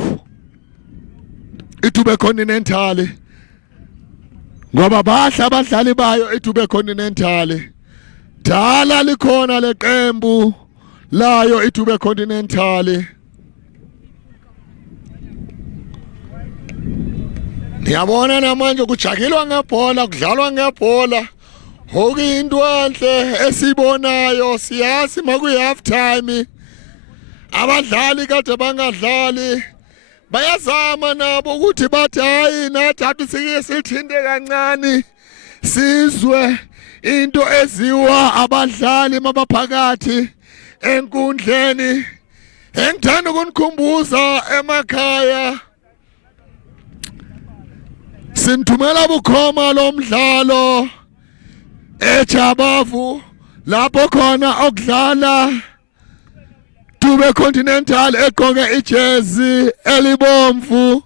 iDube Continental ngoba bahla abadlali bayo iDube Continental dala likhona leqembu layo iDube Continental. Niyabona namanje kujakilwa ngebhola kudlalwa ngebhola okuyinto enhle esibonayo. Siyazi makuyi half time abadlali kade bangadlali bayazama nabo ukuthi bathi hayi nathi sike silithinde kancane sizwe into eziwa abadlali mabaphakathi enkundleni. Engithanda ukunikhumbuza emakhaya sinthumela bukhoma lo mdlalo eJabavu lapho khona okudlala Dube Continental egqoke ijezi elibomvu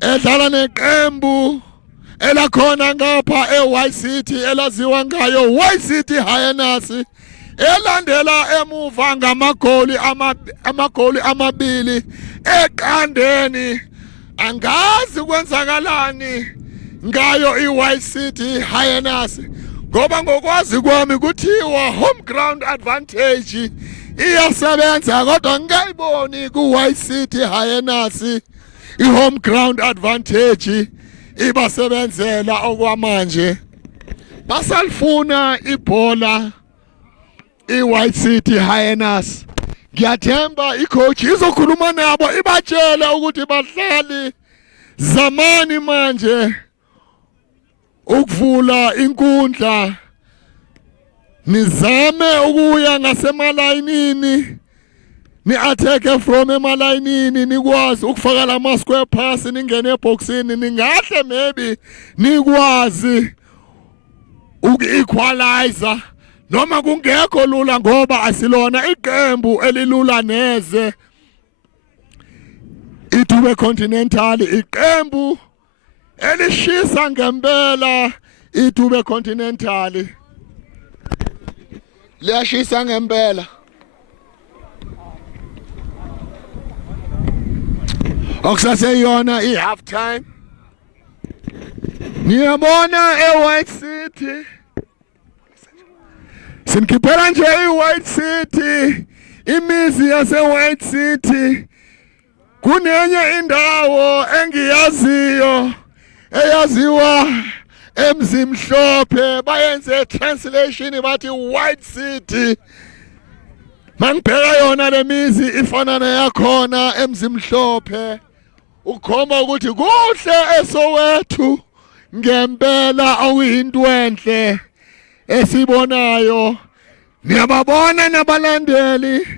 edlala neqembu elakhona ngapha eWhite City elaziwa ngayo White City Hyenas elandela emuva ngamagoli amabili eqandeni. Angazi kwenzakalani ngayo iWhite City Hyenas ngoba ngokwazi kwami kuthiwa home ground advantage iyasebenza, kodwa ngiyiboni kuWhite City Hyenas ihome ground advantage ibasebenzela okwamanje. Basalifuna ibhola iWhite City Hyenas. Ngiyathemba icoach izokhuluma nabo ibatshele ukuthi badlali zamani manje ukuvula inkundla nizame ukuya ngasemalayinini ni-attack from emalayinini nikwazi ukufaka lama square pass ningene eboxini ningahle maybe nikwazi uku-equalizer noma kungekho lula ngoba asilona iqembu elilula neze iDube Continental iqembu elishisa ngempela iDube Continental liyashisa ngempela okusaseyona i-half time niyabona eWhite City sinikhiphela nje iWhite City imizi yaseWhite City kunenye indawo engiyaziyo eyaziwa emzimhlophe bayenze translation bathi White City mangibheka yona lemizi ifana neyakhona emzimhlophe ukhomba ukuthi kuhle eSoweto ngempela awuyinto enhle esibonayo niyababona nabalandeli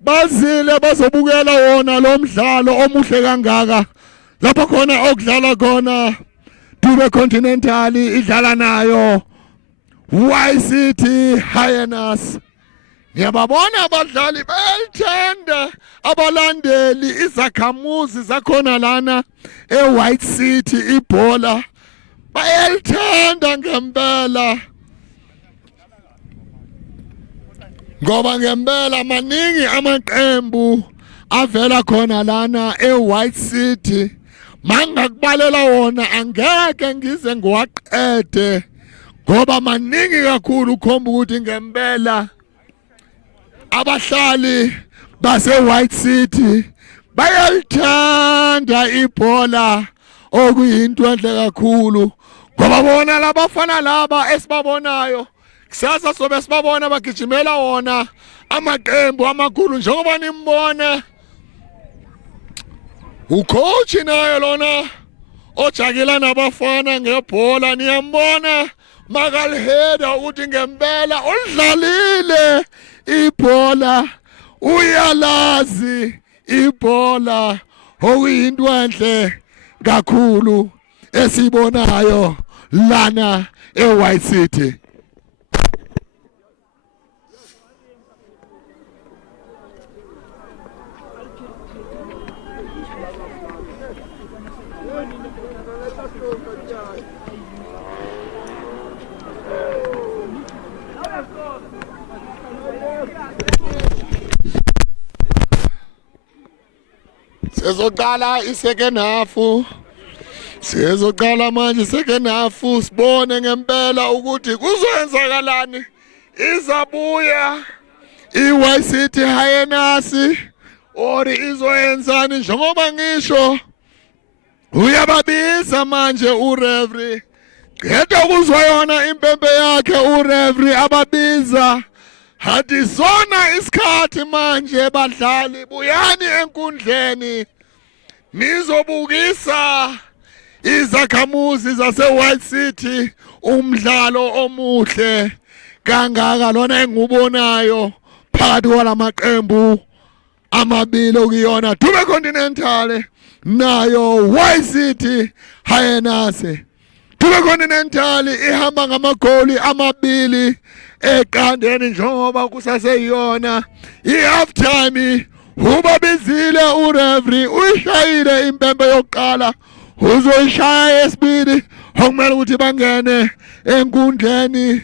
bazile bazobukela wona lo mdlalo omuhle kangaka lapho khona okudlala khona Dube Continental idlala nayo White City Hyenas. Ngiyababona abadlali belithanda abalandeli izakhamuzi zakhona lana eWhite City ibhola bayalithanda ngempela ngoba ngempela maningi amaqembu avela khona lana eWhite City mangakubalela wona angeke ngize ngiwaqede ngoba maningi kakhulu ukhomba ukuthi ngempela abahlali baseWhite City bayalithanda ibhola okuyinto enhle kakhulu ngoba bona labafana laba esibabonayo kusasa sobe sibabona bagijimela wona amaqembu amakhulu njengoba nimbone ucoach naye lona ojakela nabafana ngebhola niyambona makaliheda ukuthi ngempela olidlalile ibhola uyalazi ibhola okuyinto enhle kakhulu esibonayo lana eWhite City. Sizoqala i-second half. Sizoqala manje i-second half sibone ngempela ukuthi kuzoyenzakalani. Izabuya iWhite City Hyenas or izoyenzani njengoba ngisho uyababiza manje uReferee. Qeda ukuzwa yona impempe yakhe uReferee ababiza. Hathi sona isikhathi manje badlali buyani enkundleni nizobukisa izakhamuzi zaseWhite City umdlalo omuhle kangaka lona engiubonayo phakathi kwalamaqembu amabili okuyona Dube Continental nayo White City Hyenas. Dube Continental ihamba ngamagoli amabili eqandeni njengoba kusaseyona i-half time ubabizile uReferee uyishayile impempe yokuqala uzoyishaya yesibili okumele ukuthi bangene enkundleni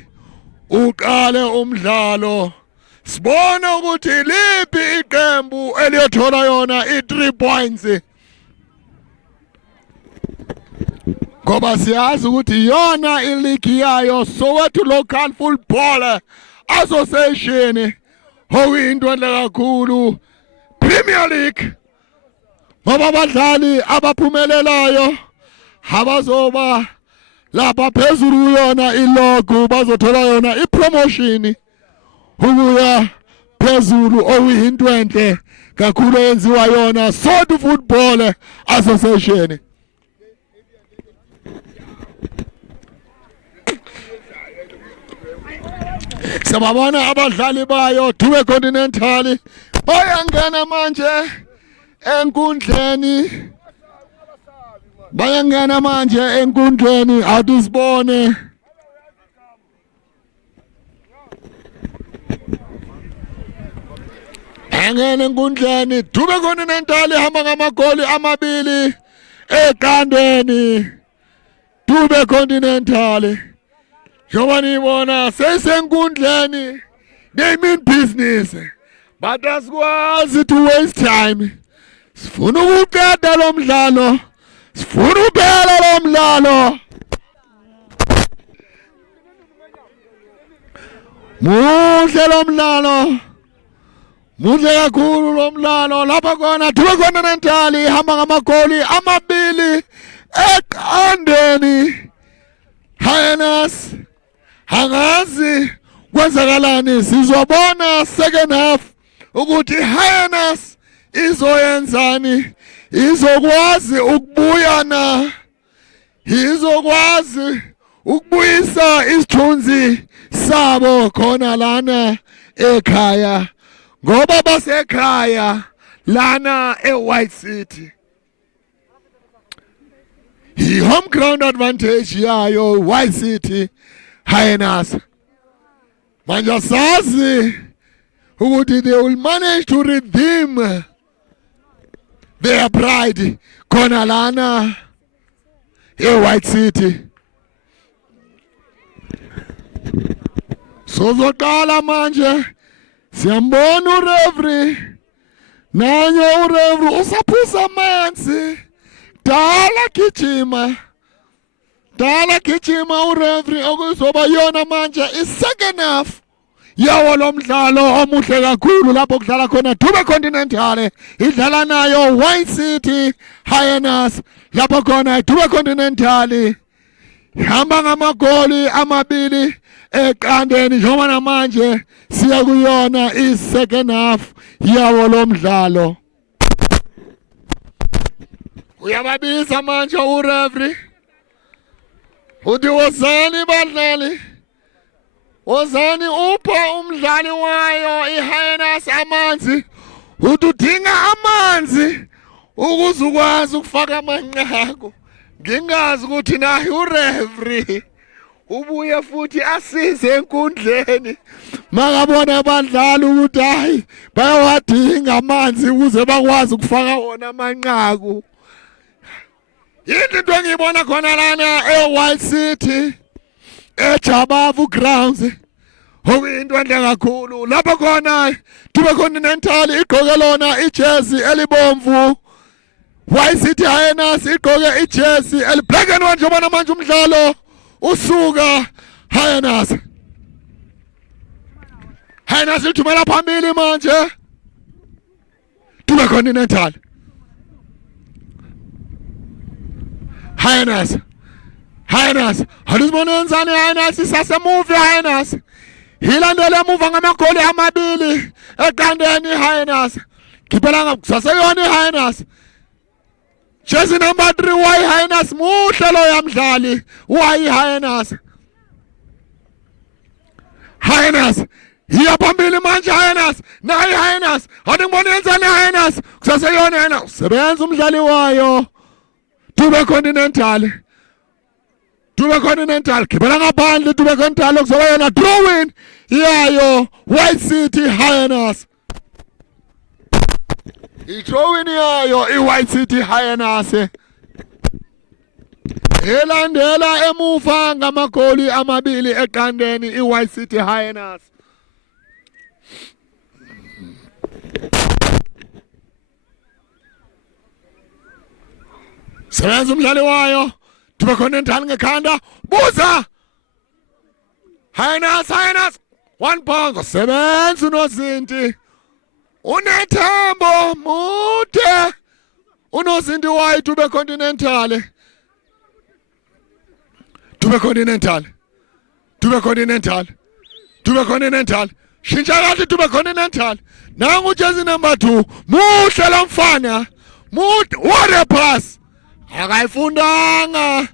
uqale umdlalo sibona ukuthi liphi iqembu eliyothola yona i3 points ngoba siyazi ukuthi yona iligi yayo Soweto Local Football Association okuyinto enhle kakhulu Premier League ngoba abadlali abaphumelelayo abazoba lapha phezulu yona ilogo bazothola yona ipromotion ukuya phezulu okuyinto enhle kakhulu yenziwa yona Sotho Football Association. Sababona abadlali bayo Dube Continental bayangena manje enkundleni, bayangena manje enkundleni awusibone angena enkundleni Dube Continental ihamba ngamagoli amabili eqandeni. Dube Continental njengoba nibona sesenkundleni, they mean business but asikwazi to waste time. Sifuna ukuqeda lo mdlalo, sifuna uphela lo mdlalo. Muhle lo mdlalo, muhle kakhulu lo mdlalo. Lapha khona Dube Continental ihamba ngamagoli amabili eqandeni. Hyenas angazi kwenzakalani, sizobona second half ukuthi Hyenas izoyenzani, izokwazi ukubuya na, izokwazi ukubuyisa isithunzi sabo khona lana ekhaya ngoba basekhaya lana eWhite City. Home ground advantage yayo White City Hyenas. Manje sazi ukuthi they will manage to redeem their pride khona lana eWhite City. Sozoqala manje siyambona ureferee, nanye ureferee usaphuza amanzi. Dala gijima ureferee okuzoba yona manje i-second half yawo lo mdlalo omuhle kakhulu lapho kudlala khona Dube Continental idlala nayo White City Hyenas. Lapho khona Dube Continental hamba ngamagoli amabili eqandeni njengoba namanje siya kuyona i-second half yawo lo mdlalo. Uyababiza manje ureferee uthi wozani badlali, wozani upha umdlali wayo iHyenas amanzi, uthi udinga amanzi ukuze ukwazi ukufaka amanqaku. Ngingazi ukuthi naye ureferee ubuye futhi asize enkundleni makabona abadlali ukuthi hayi bayawadinga amanzi ukuze bakwazi ukufaka wona amanqaku. Into engiyibona khona lana eWhite City eJabavu Grounds okuyinto enhle kakhulu. Lapho khona Dube Continental igqoke lona ijezi elibomvu, White City Hyenas igqoke ijezi eliblack and white njengoba namanje umdlalo usuka Hyenas. Hyenas ithumela phambili manje Dube Continental. Hyenas alizibona yenzani Hyenas isasemuvi Hyenas ilandele emuva ngamagoli amabili eqandeni Hyenas gibela ngasaseyona Hyenas jersey number 3 why Hyenas muhle lo yamdlali why Hyenas iya phambili manje Hyenas nayi Hyenas andibona yenzani Hyenas kusaseyona Hyenas sebenza umdlali wayo Dube Continental gibela ngaphandle Dube Continental kuzoba yona drawing yayo White City Hyenas. I-drawing yayo i-White City Hyenas elandela emuva ngamagoli amabili eqandeni i-White City Hyenas. Sebenza umdlali wayo Dube Continental ngekhanda buza Hyenas one pound sebenza unozinti unethambo mude unozinti wayo Dube Continental shintsha kahle tube Continental. Nangu jersey number 2. Muhle lo mfana. What a pass. Akayifundanga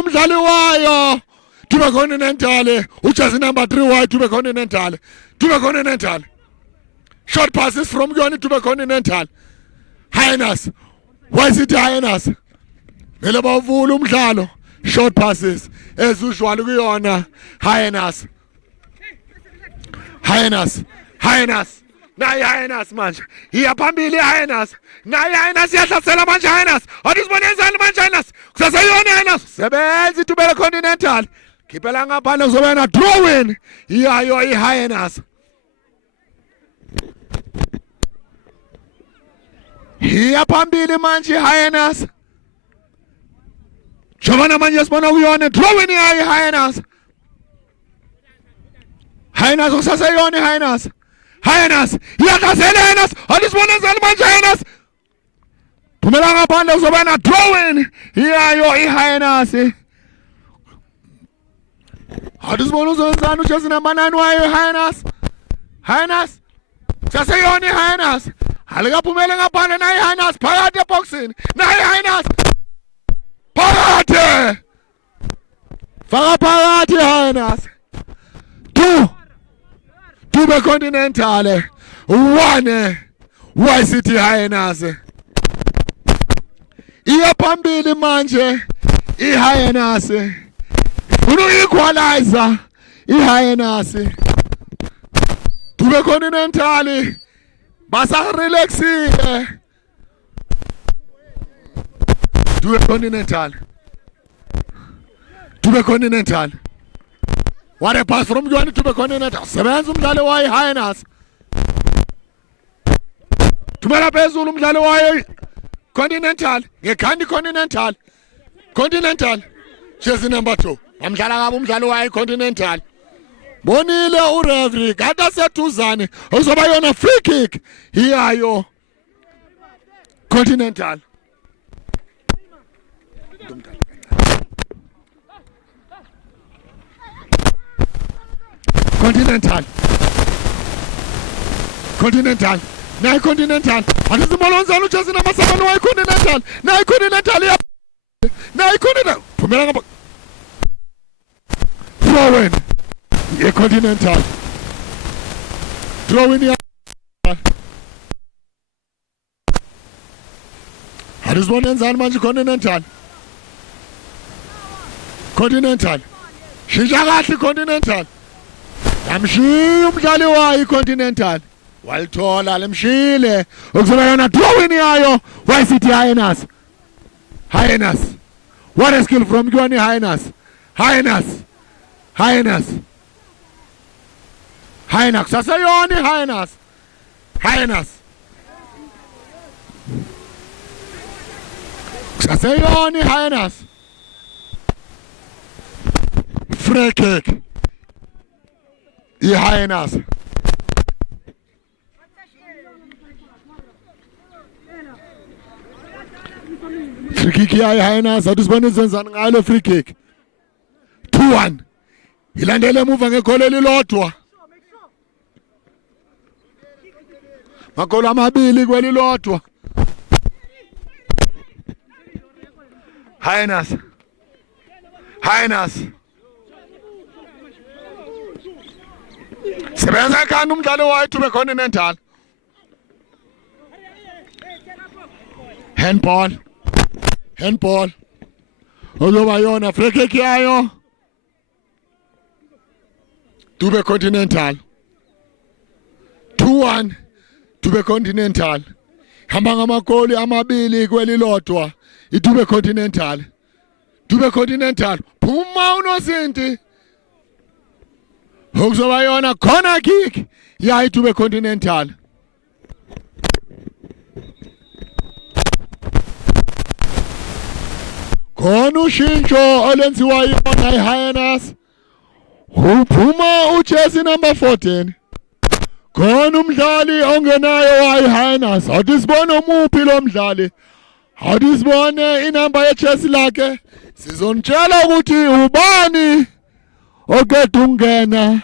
umdlali wayo. Tube Continental. Ujersey number 3 wide Tube Continental. Tube Continental. Short passes from Yoni Tube Continental. Highness. Why is it Highness? Mele bavula umdlalo. Short passes as usual kuyona Highness. Nayi Highness manje. Iya phambili Highness. Nayi Highness iyahlasela manje Highness. Awuzibona enzani manje Highness? Kusaseyona Highness. Sebenza Tube Continental. Khiphela ngaphandle kuzoba na drawing. Iyayo iHighness. Iya phambili manje Highness. Jovana manje sibona kuyona drawing yayi Highness. Highness kusaseyona Highness. Highness iyahlasela Highness. Awuzibona enzani manje Highness? Phumela ngaphandle kuzoba na drawing. Iyayo iHighness. Awuzibona uzenzani ujersey number 9 wayo Highness. Saseyona iHighness. Alikaphumele ngaphandle nayi Highness phakathi eboxini. Nayi Highness. Phakathi. Faka phakathi Highness. 2 Tube Continental. 1 YCT Highness. Iya phambili manje iHighness. Unu equalizer iHighness. Tube Continental. Basa relaxile. Tube Continental. What a pass from Johnny Tube Continental. Sebenza umdlalo wayi Highness. Tumela phezulu umdlalo wayi Continental. Ngekhandi Continental. Jersey number 2. Amdlala kabi umdlalo wayi Continental. Bonile ureferee kade seduzane uzoba yona free kick iyayo Continental. Nayi Continental. Andizimolonzana ujersey number 7 wayi Continental. Nayi Continental. Phumela ngapha. Throw-in. Continental. Throw in here. Harizbon enzani manje Continental. Shintsha kahle Continental. Yamshiya umdlali wayi Continental. Walithola lemshile. Ukuzoba yona throw in yayo. YCT Highness. What a skill from Johnny Highness. Saseyona Highness. Saseyona Highness. Free kick. Highness. Free kick Highness. Awuzibona izenzani ngalo free kick. 2-1. Ilandele emuva ngegoli elilodwa. Magoli amabili kwelilodwa. Highness. Sebenza kanti umdlalo wayo Tube Continental. Handball. Uzoba yona free kick yayo. Tube Continental. 2-1 Tube Continental. Hamba ngamagoli amabili kwelilodwa iTube Continental. Phuma unozinti. Ukuzoba yona corner kick ya iTube Continental. Khona ushintsho olenziwa yona iHighness. Uphuma ujersey number 14. Khona umdlali ongenayo wayi Highness. Awusibona umuphi lo mdlali? Awusibone inamba yejersey lakhe. Sizonitshela ukuthi ubani oqeda ungena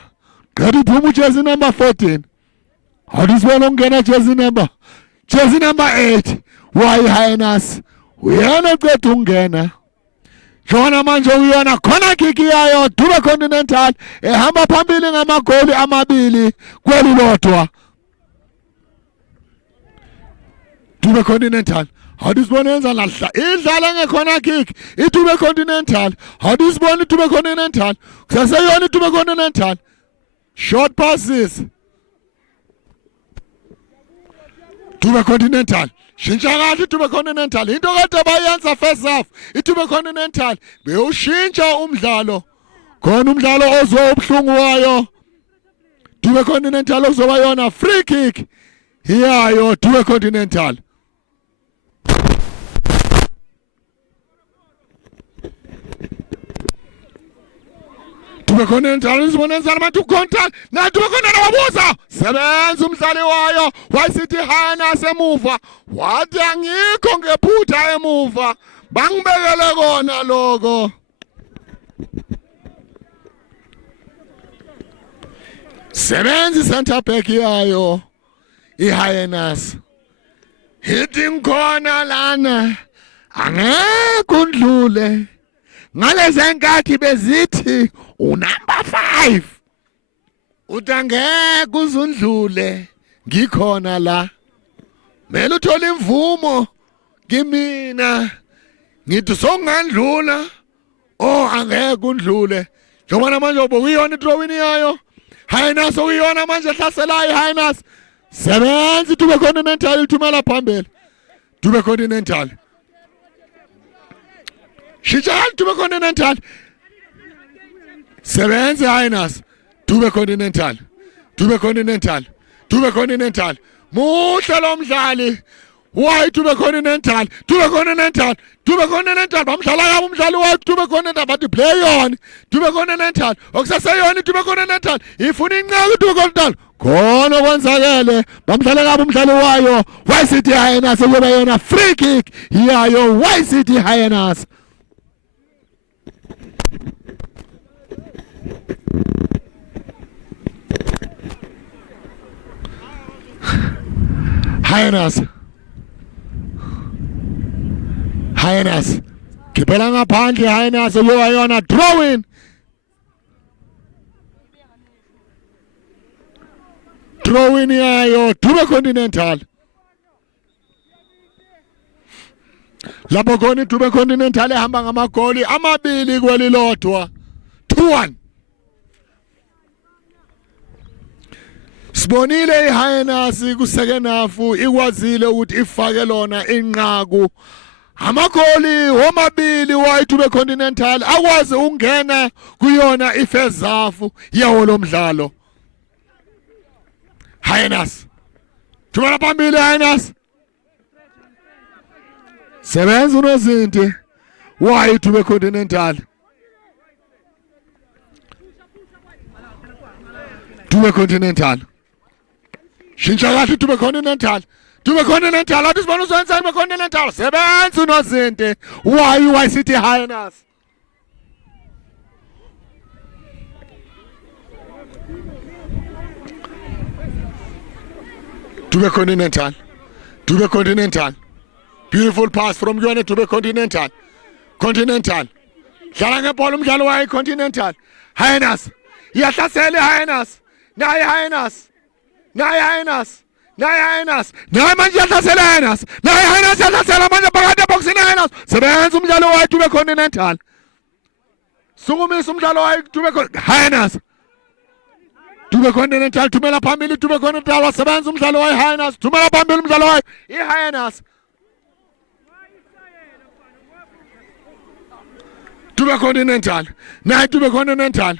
Gadi Pumu jersey number 14. How does one ungena jersey number 8? Why Highness? Uyana kwethu ungena. Jona manje uyona khona kick yayo Dube Continental ehamba phambili ngamagoli amabili kweli lodwa. Dube Continental. How does one yenza lahla? Idlala ngekhona kick. Idube Continental. How does one Dube Continental? Kusaseyona Dube Continental. Short passes. Dube Continental. Shintsha kahle Dube Continental. Into kade bayenza first half. Dube Continental bewushintsha umdlalo. Khona umdlalo ozwa ubhlungu wayo. Dube Continental ozoba yona free kick. Hiyayo Dube Continental. Dube Continental izibonenzana abantu contact na Dube Continental wabuza sebenza umdlali wayo wayisithi Highness emuva wathi angikho ngephutha emuva bangibekele kona lokho sebenza center back yayo iHighness hitting khona lana angekho undlule ngalezi nkathi bezithi unumber 5 utangeke uzundlule ngikhona la mele uthola imvumo kimina ngithi songandlula angeke undlule njengoba manje ubuyona idrawini yayo Highness uyona manje hlaselayo Highness sebenza Dube Continental ithumela phambili Dube Continental Shijal Dube Continental sebenza Highness Dube Continental Dube Continental Dube Continental muhle lo mdlali why Dube Continental Dube Continental Dube Continental bamdlala yabo umdlali wa Dube Continental bathi play on Dube Continental okusaseyona Dube Continental ifuna inqaka Dube Continental khona kwenzakele bamdlala yabo umdlali wayo why City Highness yoba yona free kick yayo why City Highness Highness khipela ngaphandle Highness yoba yona drawing yayo Dube Continental lapho khona Dube Continental ehamba ngamagoli amabili kweli lodwa 2-1 Sibonile iHighness kusecond half ikwazile ukuthi ifake lona inqaku amagoli womabili wa Dube Continental akwazi ungena kuyona ifirst half yawo lomdlalo Highness thumela phambili Highness sebenza unozinti wa Dube Continental Dube Continental Shintsha kahle Dube Continental Dube Continental athi sibona uzwenza Dube Continental sebenza unozinti why City Highness Dube Continental Dube Continental beautiful pass from Yone Dube Continental dlala ngebhola umdlalo wayo Continental Highness iyahlasela Highness nayi Highness manje yahlasela Highness nayi Highness yahlasela manje phakathi eboxini Highness sebenza umdlalo wayo Dube Continental sukumisa umdlalo wayo Dube Highness Dube Continental thumela phambili Dube Continental wasebenza umdlalo wayo Highness thumela phambili umdlalo wayo iHighness Dube Continental nayi Dube Continental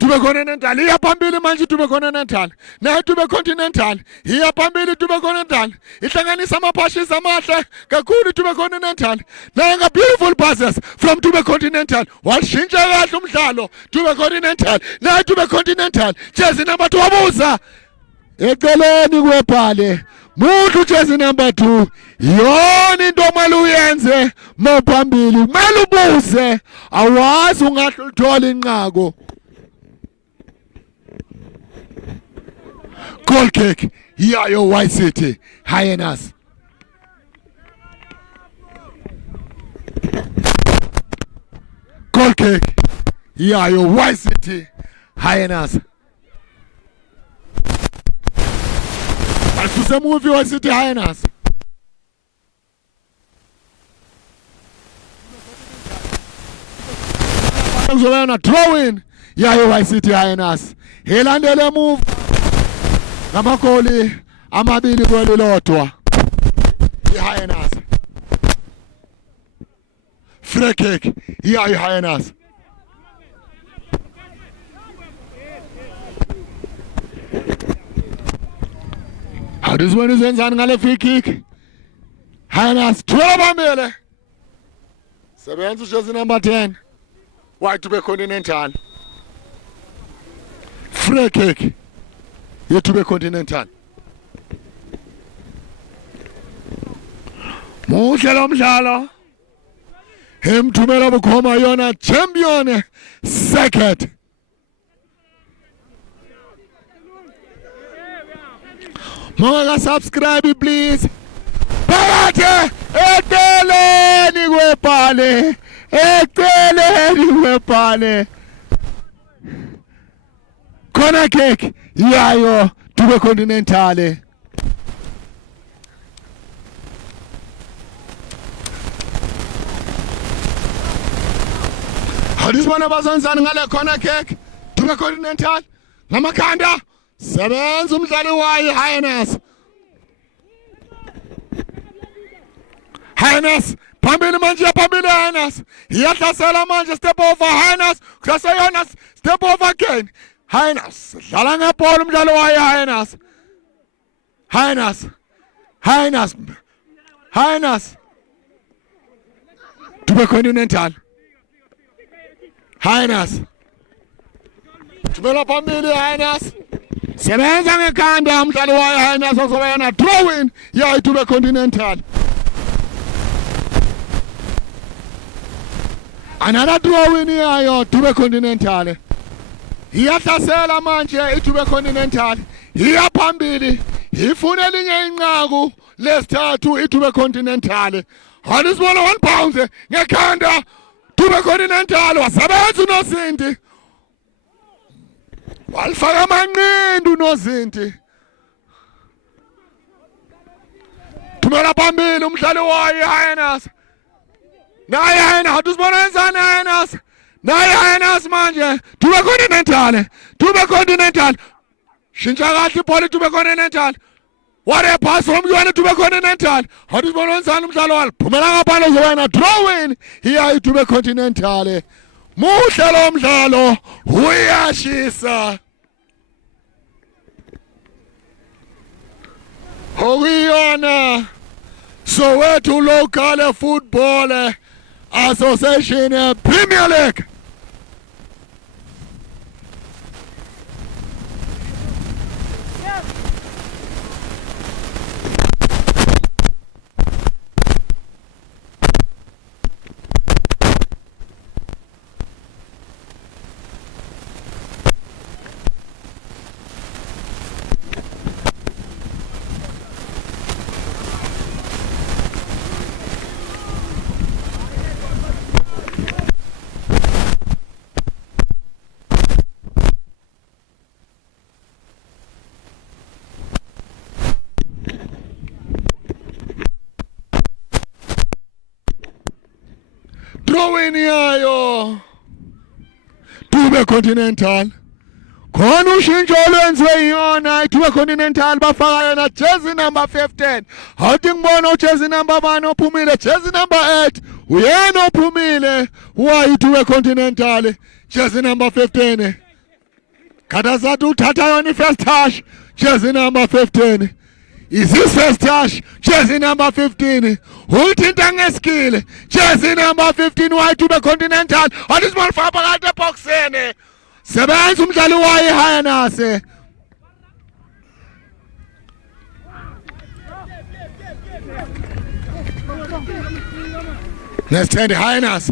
Dube Continental iya phambili manje Dube Continental nayi Dube Continental iya phambili Dube Continental ihlanganisa amaphashis amahle kakhulu Dube Continental nayi nga beautiful passes from Dube Continental washintsha kahle umdlalo Dube Continental nayi Dube Continental jersey number 2 wabuza eceleni kwebhale Muntu jersey number 2 yona into omele uyenze maphambili kumele ubuze awazi ungahle uthola inqako Goal kick. Yayo White City Hyenas. Goal kick. Yayo White City Hyenas. Asuse movie White City Hyenas. Throw in Yayo White City Hyenas. Helandele move. Namakoli amabili kwelilodwa. Hyenas. Free kick. Yayo Hyenas. How this one is ngale free kick. Hyenas thola bamele. Sebenza jersey number 10. White to be Continental. Free kick. Yet to be Continental. Muhle mdlalo. Hemthumela bukhoma yona champion second. Monga subscribe please. Parate eteleni kwepale. Eteleni kwepale. Corner kick. Yayo to the Continental. How this one abazanzana ngale corner kick to the Continental. Namakanda. Sebenza umdlali wayo Hyenas. Hyenas. Phambili manje phambili Hyenas. Iyahlasela manje step over Hyenas. Kusasa yona step over again. Hyenas. Dlala ngebhola umdlali wayo Hyenas. Hyenas. Hyenas. Hyenas. To the Continental. Hyenas. Tumela phambili Hyenas. Sebenza ngekhanda umdlali wayo Hyenas ozobayana throw in yayo to the Continental. Another throw in yayo to the Continental. Iyahlasela manje to the Continental. Iya phambili ifuna elinye inqaku lesithathu to the Continental. Alisibona 1 pound ngekhanda to the Continental wasebenza uNozinti. Walifaka amanqindi uNozinti. Thumela phambili umdlali wayo Hyenas. Naye Hyenas usibona wenzani Hyenas. Naye Hyenas manje to the Continental. To the Continental. Shintsha kahle ibhola to the Continental. What a pass from you to the Continental. How does one wenzani umdlalo walo? Phumela ngaphandle uzowena throw in here to the Continental. Muhle lo mdlalo uyashisa. Okuyona Soweto Local Football Association Premier League. Throw in yayo to the Continental. Khona ushintsho olwenziwe yona to the Continental bafaka yona jersey number 15. Awuthi ngibona ujersey number 1 ophumile, jersey number 8 uyena ophumile wayi to the Continental jersey number 15. Kadazathu uthatha yona first touch jersey number 15. Is his first touch jersey number 15. Ulthinta ngeskill jersey number 15 wayi to the Continental. Alisibona faka phakathi eboxeni. Sebenza umdlali wayo Hyenas. Let's turn the Hyenas.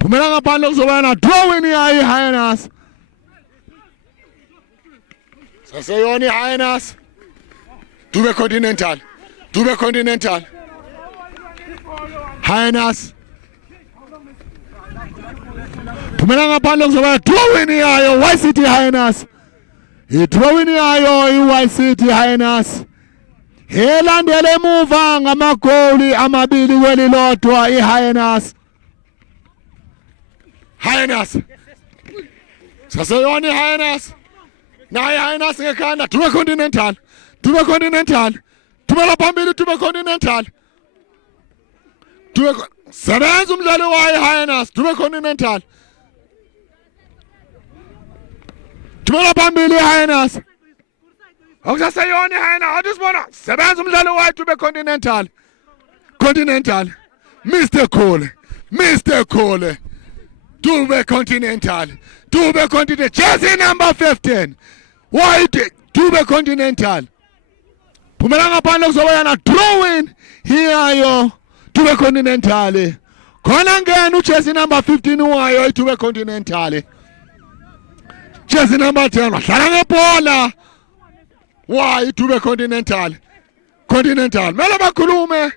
Phumela ngaphandle kuzobana throw in yayo Hyenas. Saseyona Highness. Dube Continental. Dube Continental. Highness. Phumela ngaphandle kuzoba drawing yayo YCT Highness. I-drawing yayo i-YCT Highness. Elandele emuva ngamagoli amabili kwelilodwa i-Highness. Highness. Saseyona Highness. Naye Highness ngekhanda. Dube Continental. Dube Continental. Thumela phambili Dube Continental. Dube sebenza umdlalo wayo Highness. Dube Continental. Thumela phambili Highness. Akusaseyona Highness. Awusibona sebenza umdlalo wayo Dube Continental. Continental. Mr. Cole. Mr. Cole. Dube Continental. Dube Continental. Jersey number 15. Why Dube Continental? Phumela ngaphandle kuzoba yana drawing hiyayo Dube Continental. Khona ngena ujersey number 15 wayo iDube Continental. Jersey number 10 wahlala ngebhola. Why Dube Continental? Continental. Mele bakhulume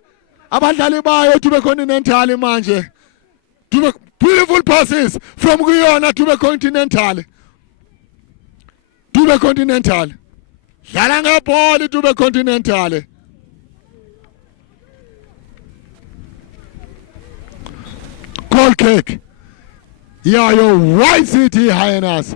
abadlali bayo Dube Continental manje. Dube beautiful passes from kuyona Dube Continental. Dube Continental. Dlala ngebhola Dube Continental. Goal kick. Yayo YCT Highness.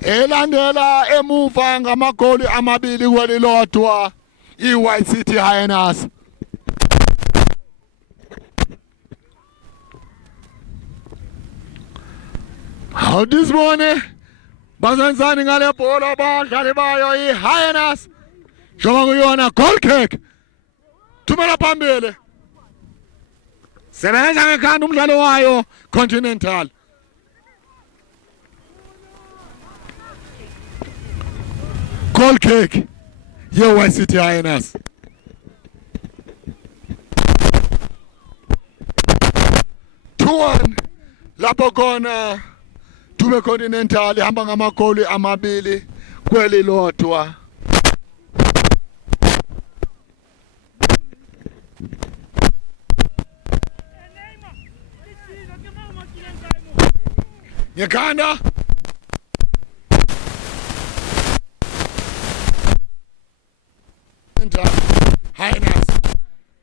Elandela emuva ngamagoli amabili kwelilodwa i-YCT Highness. How this morning? Bazenzani ngale bhola abadlali bayo i-Highness. Njengoba kuyona goal kick. Thumela phambili. Sebenza ngekhanda umdlalo wayo Continental. Goal kick. YCT Highness. Lapho khona Dube Continental ihamba ngamagoli amabili kwelilodwa. Ngekhanda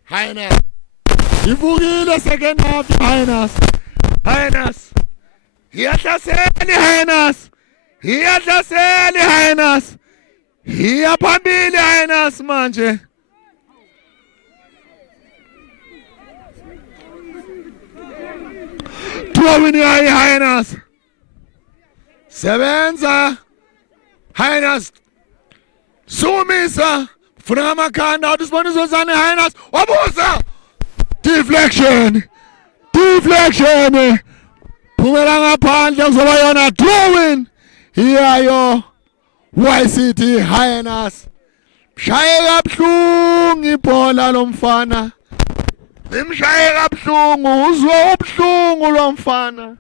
Highness. Ivukile second half Highness. Iyahlasela Highness. Iyahlasela Highness. Iyaphambili Highness manje. Drawing yayo Highness. Sebenza Highness. Sumisa funa amakhanda awusibona izozana Highness wabuza. Deflection. Phumela ngaphandle kuzoba yona drawing iyayo YCT Highness. Mshaye kabuhlungu ibhola lomfana. Imshaye kabuhlungu uzwe ubuhlungu lomfana.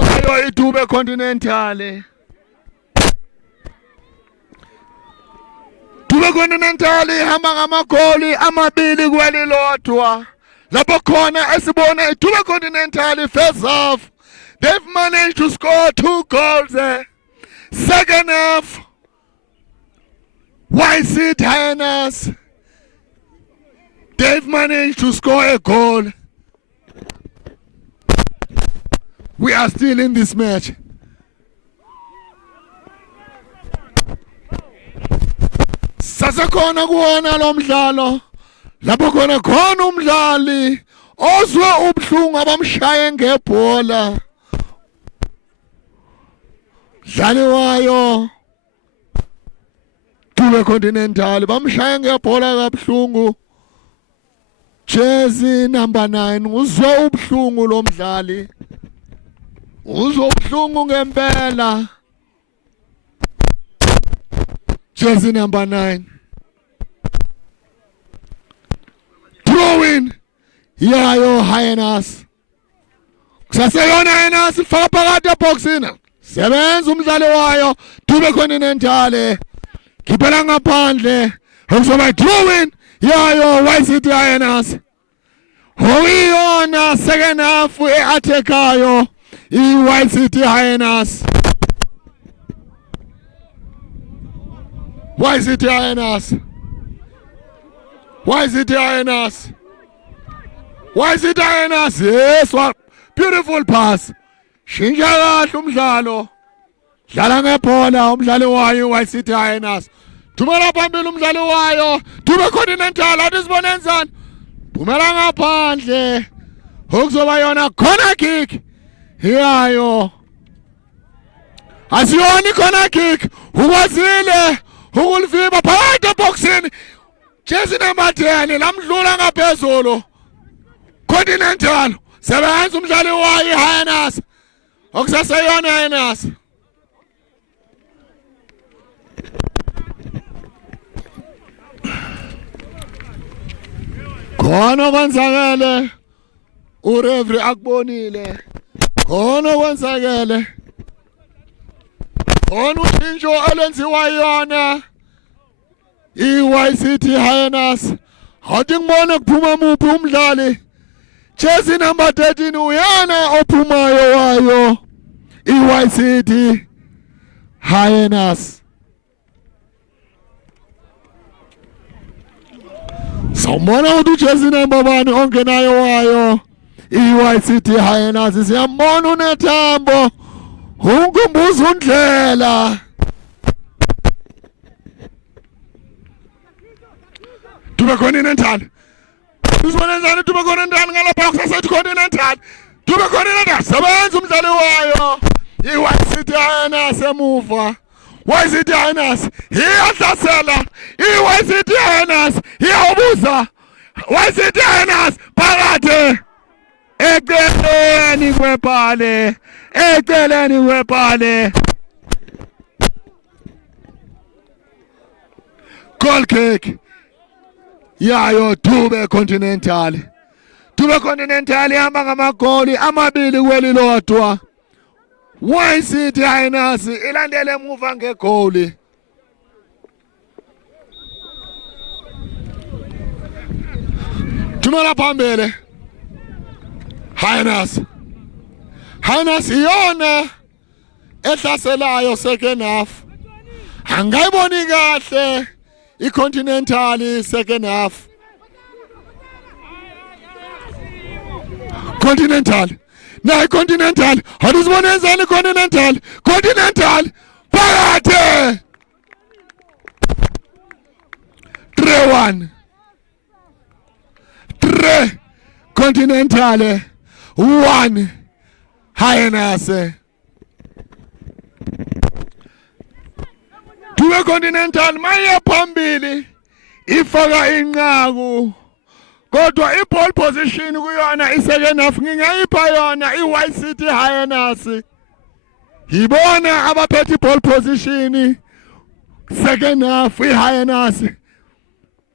Oyo iDube Continental. Dube Continental ihamba ngamagoli amabili kwelilodwa. Lapho khona esibona iDube Continental first half they've managed to score 2 goals there. Second half YCT Highness they've managed to score a goal. We are still in this match. Sasekhona kuwona lo mdlalo lapho khona umdlali ozwe ubuhlungu abamshaye ngebhola. Dlali wayo Dube Continental bamshaye ngebhola kabuhlungu. Jersey number 9 uzwe ubuhlungu lo mdlali. Uzwe ubuhlungu ngempela. Jersey number 9. Throwing yayo Highness. Kusaseyona Highness faka phakathi eboxini. sebenza umdlalo wayo Dube Continental khiphela ngaphandle okuzoba drawing yayo YCT Hyenas Hoyona second half eattackayo YCT Hyenas YCT Hyenas YCT Hyenas YCT Hyenas yes what beautiful pass shintsha kahle umdlalo dlala ngebhola umdlali wayo YCT Hyenas thumela phambili umdlali wayo Dube Continental athi sibone enzani phumela ngaphandle okuzoba yona corner kick yayo asiyoni corner kick ukwazile ukulivimba phakathi eboxini jersey number 10 lamdlula ngaphezulu Continental sebenza umdlali wayo Hyenas okusaseyona Hyenas khona kwenzakele ureferee akubonile khona kwenzakele khona ushintsho elenziwa yona YCT Hyenas athi ngibone kuphuma muphi umdlali jersey number 13 uyena ophumayo wayo YCT Hyenas Sombona ukuthi jersey number 1 ongenayo wayo YCT Hyenas siyambona uNethambo unkumbuza undlela Dube Continental Usibona njani Dube Continental ngalapha kusasethi Continental Dube Continental sebenza umdlali wayo YCT Hyenas emuva YCT Hyenas iyahlasela YCT Hyenas iyawubuza YCT Hyenas phakathi eceleni kwepale goal kick yayo Dube Continental ihamba ngamagoli amabili kwelilodwa YCT Hyenas ilandele emuva ngegoli Thumela phambili Hyenas iyona ehlaselayo second half angayiboni kahle iContinental second half Continental na Continental hadizibona enzani Continental phakathi 3-1 Continental 1 Hyenas Dube Continental maye phambili ifaka inqaku kodwa i-ball position kuyona i-second half ngingayipha yona YCT Hyenas ibona abaphethe i-ball position second half Hyenas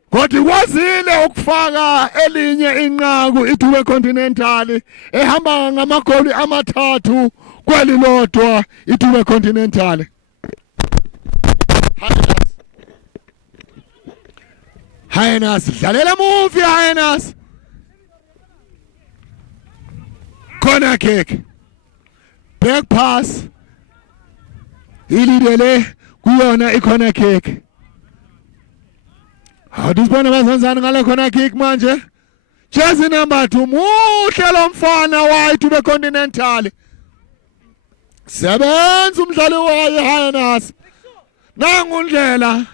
kodwa kwazile ukufaka elinye inqaku iDube Continental ehamba ngamagoli amathathu kwelilodwa iDube Continental Hyenas dlalela movie Hyenas corner kick back pass ilidele kuyona i-corner kick Hadisibona bazanzana ngale corner kick manje jersey number 2 muhle lo mfana wayo Dube Continental sebenza umdlali wayo Hyenas nangundlela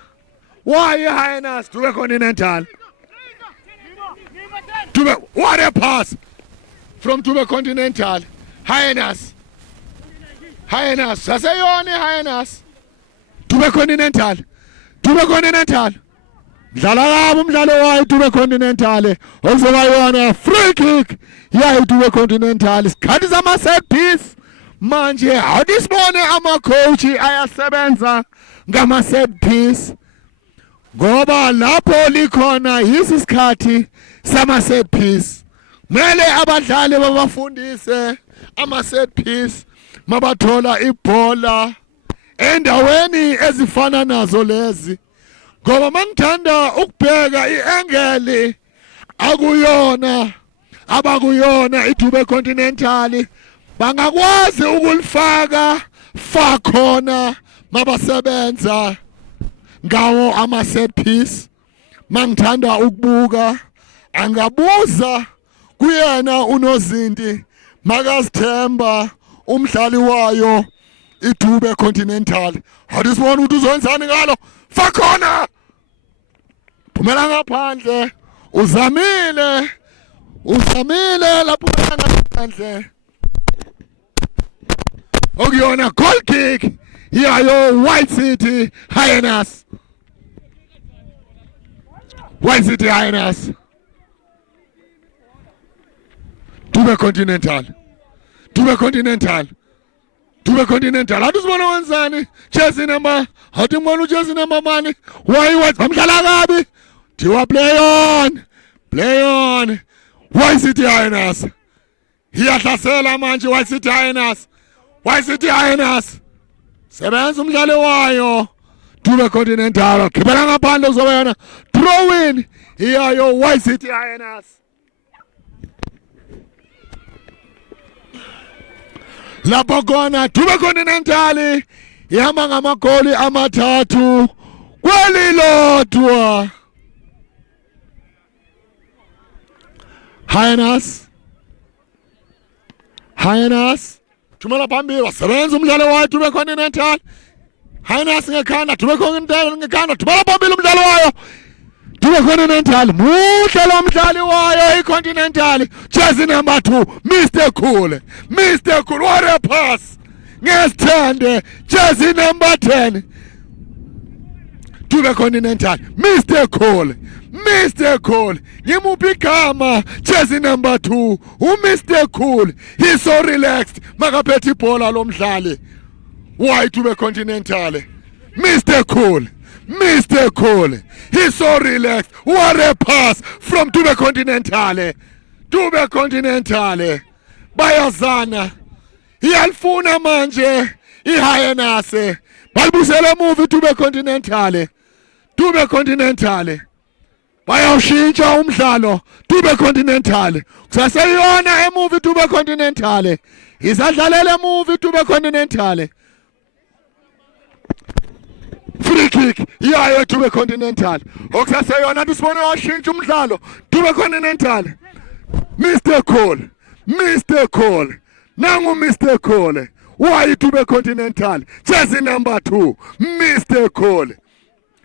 wayo Hyenas Dube Continental what a pass from Dube Continental Hyenas saseyona Hyenas Dube Continental dlala kabi umdlalo wayo Dube Continental okuzoba yona free kick yayo Dube Continental isikhathi sama set piece manje awudisibone ama coach ayasebenza ngama set piece ngoba lapho likhona isikhathi sama set piece mele abadlali babafundise ama set piece mabathola ibhola endaweni ezifana nazo lezi, ngoba mangithanda ukubheka iangeli akuyona abakuyona iDube Continental bangakwazi ukulifaka fakhona mabasebenza ngawo ama set piece. Mangithanda ukubuka angabuza kuyena uNozinti makazithemba umdlali wayo iDube Continental. Hadisibona ukuthi uzenzani ngalo, fakhona phumela ngaphandle, uzamile lapho ngaphandle okuyona goal kick yayo White City Hyenas. White City Hyenas, Dube Continental. Hadisibona wenzani jersey number, hathi ngibona jersey number mani why bamdlala kabi, thiwa play on White City Hyenas. Iyahlasela manje White City Hyenas sebenza umdlali wayo Dube Continental, khibela ngaphandle kuzoba yona throw in iyayo White City Hyenas. Lapho khona Dube Continental ihamba ngamagoli amathathu kwelilodwa. Hyenas thumela phambili wasebenza umdlalo wayo Dube Continental. Hyenas ngekhanda, Dube Continental ngekhanda, thumela phambili umdlalo wayo Dube Continental. Muhle lo mdlali wayo iContinental, jersey number 2 Mr. Cool, what a pass ngesithande, jersey number 10 Dube Continental. Mr. Cool ngimuphi igama, jersey number 2 uMr. Cool. He's so relaxed makaphethe ibhola lo mdlali why Dube Continental. Mr. Cool, he's so relaxed. What a pass from Dube Continental. Bayazana iyalifuna manje iHyenas, balibusela emuva Dube Continental. Bayawushintsha umdlalo Dube Continental, kusaseyona emuva Dube Continental, izadlalela emuva Dube Continental. Free kick iyayo Dube Continental, okusaseyona disibone washintsha umdlalo Dube Continental. Mr. Cool nangu Mr. Cool why Dube Continental, jersey number 2 Mr. Cool.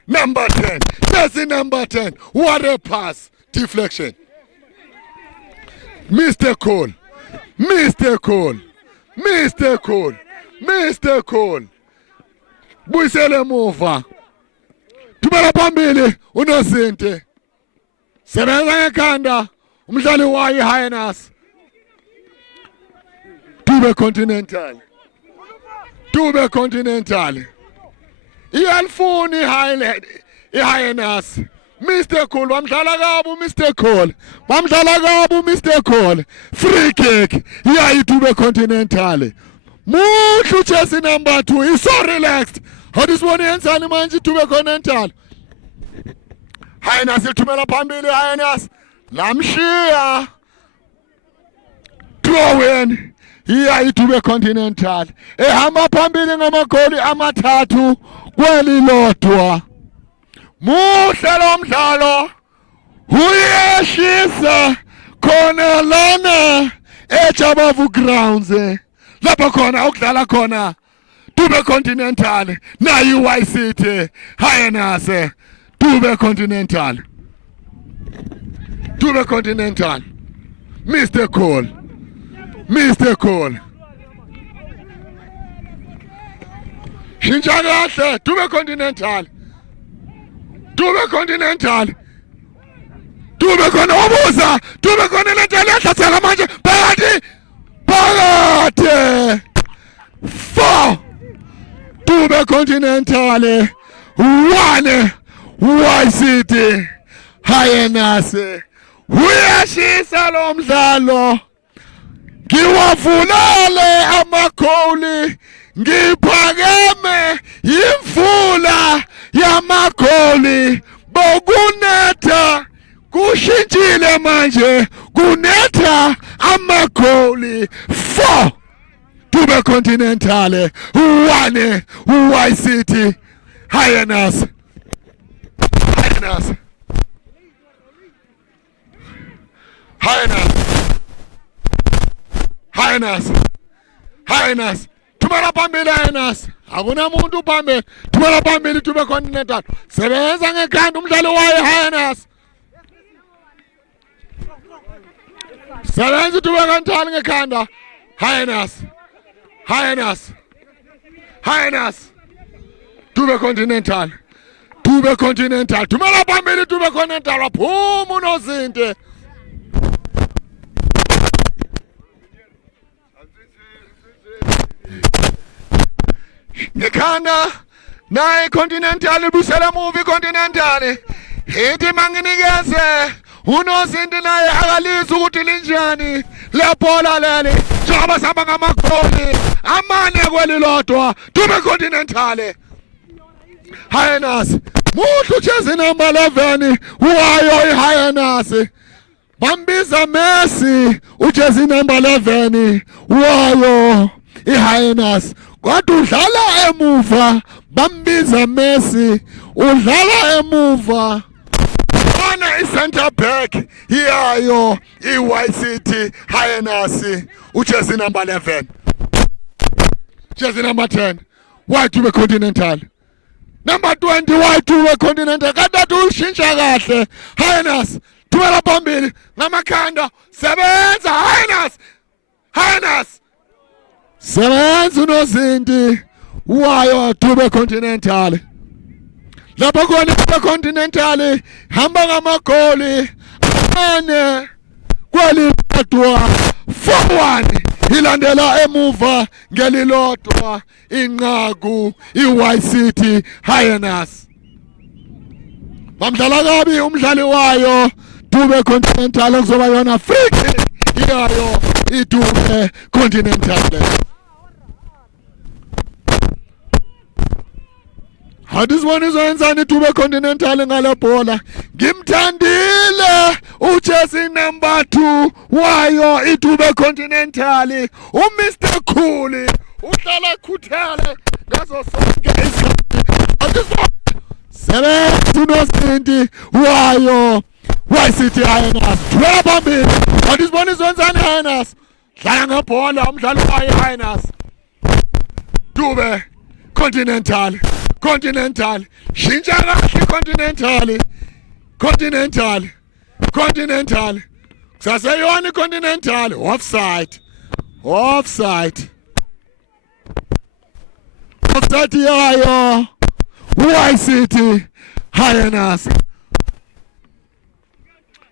Number 10, jersey number 10. What a pass, deflection. Mr. Cool. Buyisele muva. Thumela phambili uNozinti. Sebenza ngekhanda umdlali wayo iHyenas. Dube Continental. Iyalifuni iHyenas. Mr. Cool wamdlala kabi Mr. Cool. Free kick iyayi Dube Continental. Muhle jersey number 2, he's so relaxed. Hadisibona yenzani manje Dube Continental. Hyenas ithumela phambili Hyenas. Lamshiya. Throw in iyayi Dube Continental. Ehamba phambili ngamagoli amathathu kwelilodwa. Muhle lo mdlalo uyeshisa khona lana eJabavu Grounds, lapho khona ukudlala khona Dube Continental nayi White City Hyenas. Dube Continental. Mr. Cool. Shintsha kahle Dube Continental. Dube Continental obuza. Dube Continental yahlasela manje phakathi 4 Dube Continental 1 White City Hyenas. Uyashisa lo mdlalo ngiwavulele amagoli ngiphakeme imvula yamagoli bokunetha kushintshile manje kunetha amagoli 4 Dube Continental 1 YCT Hyenas Tumela phambili Hyenas akuna muntu phambili tumela phambili Dube Continental sebenza ngekhanda umdlali wayo Hyenas sebenza Dube Continental ngekhanda Hyenas Dube Continental tumela phambili Dube Continental waphuma unozinti ngekhanda naye Continental busela movie Continental ithi manginikeze unozinti naye akalizwa ukuthi linjani lebhola leli njengoba sihamba ngamagoli amane kwelilodwa Dube Continental Hyenas muhle ujersey number 11 wayo iHyenas bambiza Messi ujersey number 11 wayo iHyenas kodwa udlala emuva bambiza Messi udlala emuva ona i-center back yayo i-YCT Hyenas ujersey number 11 jersey number 10 Dube Continental number 20 Dube Continental kadade ushintsha kahle Hyenas tumela phambili ngamakhanda sebenza Hyenas sebenza unozinti wayo Dube Continental lapho khona Dube Continental hamba ngamagoli amane kwelilodwa 4-1 ilandela emuva ngelilodwa inqaku iYCT Hyenas bamdlala kabi umdlali wayo Dube Continental kuzoba yona free kick yayo iDube Continental Hadizibona izowenzani Dube Continental ngale bhola ngimthandile ujersey number 2 wayo iDube Continental uMr Cool udlala khuthele ngazo sonke isikhathi sebenza unozinti wayo YCT Hyenas dwela phambili hadizibona izowenzani Hyenas dlala ngebhola umdlali wayo Hyenas Dube Continental shintsha kahle Continental kusaseyona Continental offside yayo YCT Hyenas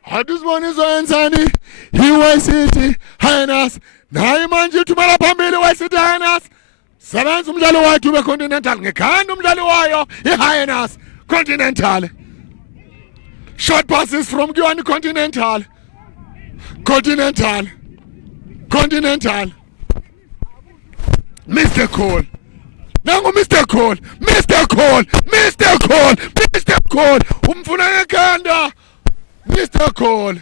hadizibona izowenzani YCT Hyenas naye manje tumela phambili YCT Hyenas sebenza umdlali wayo Dube Continental ngekhanda umdlali wayo iHyenas Continental short passes from Kiwani Continental Mr. Cole nangu Mr. Cole umfuna ngekhanda Mr. Cole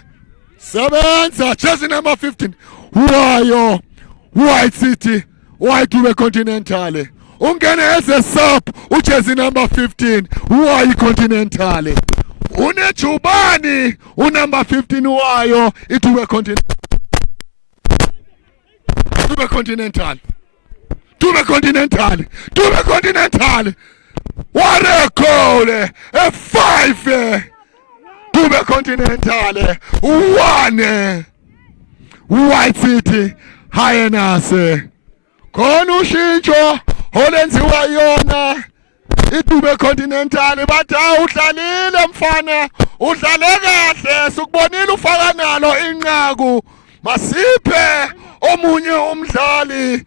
sebenza jersey number 15 wayo YCT Dube Continental ungene as a sub ujersey number 15 wayo Continental unejubani unumber 15 wayo iDube Continental warekole e5 Dube Continental 1 YCT Hyenas khona ushintsho olenziwa yona iDube Continental bathi udlalile mfana udlale kahle sikubonile ufaka nalo inqaku masiphe omunye umdlali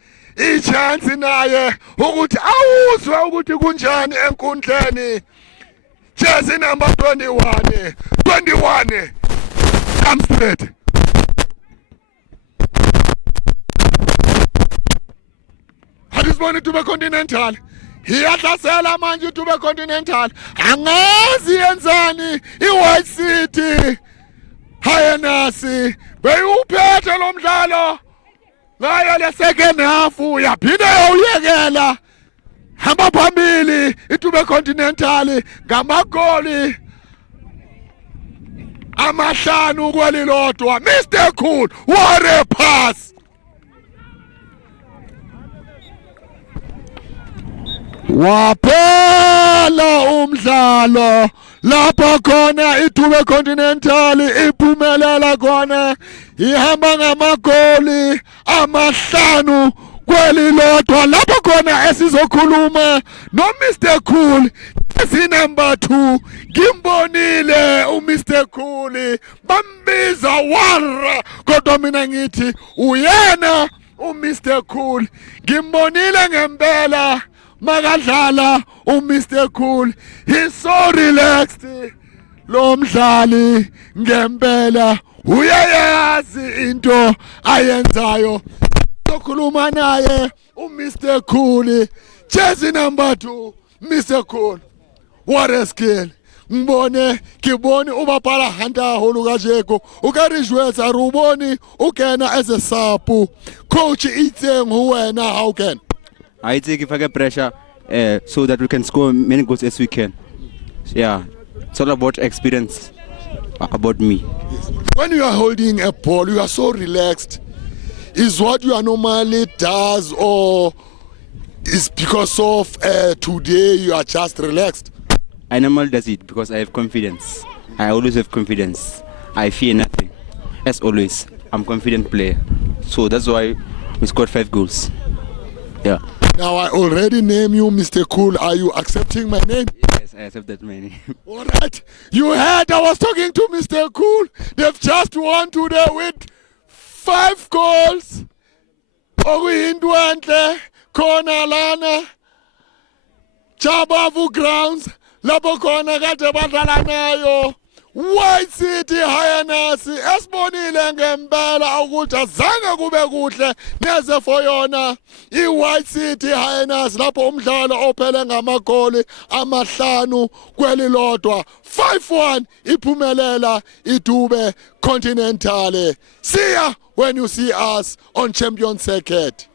ichance naye ukuthi awuzwe ukuthi kunjani enkundleni jersey number 21 come straight Atisibona iTube Continental. Iyahlasela manje iTube Continental. Angazi yenzani iWhite City. Highness beyuphethe lo mdlalo. Ngayo le second half yaphinde uyekela. Hamba phambili iTube Continental ngamagoli amahlanu kwelilodwa. Mr Cool, what a pass. Waphela umdlalo lapha khona iTube Continental iphumelela khona ihamba ngamagoli amahlanu kwelilodwa. Lapha khona esizokhuluma no Mr Cool number 2 ngimbonile uMr Cool bambiza wara kodwa mina ngithi uyena uMr Cool. Ngimbonile ngempela makadlala uMr Cool. He's so relaxed lo mdlali ngempela uyayazi into ayenzayo. Sokhuluma naye uMr Cool. Jersey number 2 Mr Cool. What a skill. Ngibone kiboni ubapala handa holu kajeko ukarijwetsa ruboni ukena as a sapu. Coach itseng wena how can I think if I get pressure so that we can score many goals as we can. Yeah, it's all about experience, about me. When you are holding a ball, you are so relaxed. Is what you are normally does, or is because of today you are just relaxed? I normally does it because I have confidence. I always have confidence. I fear nothing. As always, I'm a confident player. So that's why we scored 5 goals. Yeah. Now I already name you Mr. Cool. Are you accepting my name? Yes, I accept that name. All right. You heard I was talking to Mr. Cool. They've just won today with 5 goals. Okuyindwantle khona lana Jabavu grounds lapho khona kade badlala nayo White City Highness esibonile ngempela ukuthi azange kube kuhle neze for yona iWhite City Highness lapho umdlalo ophele ngamagoli amahlanu kwelilodwa 5-1 iphumelela iTube Continental. See ya when you see us on Champion Circuit.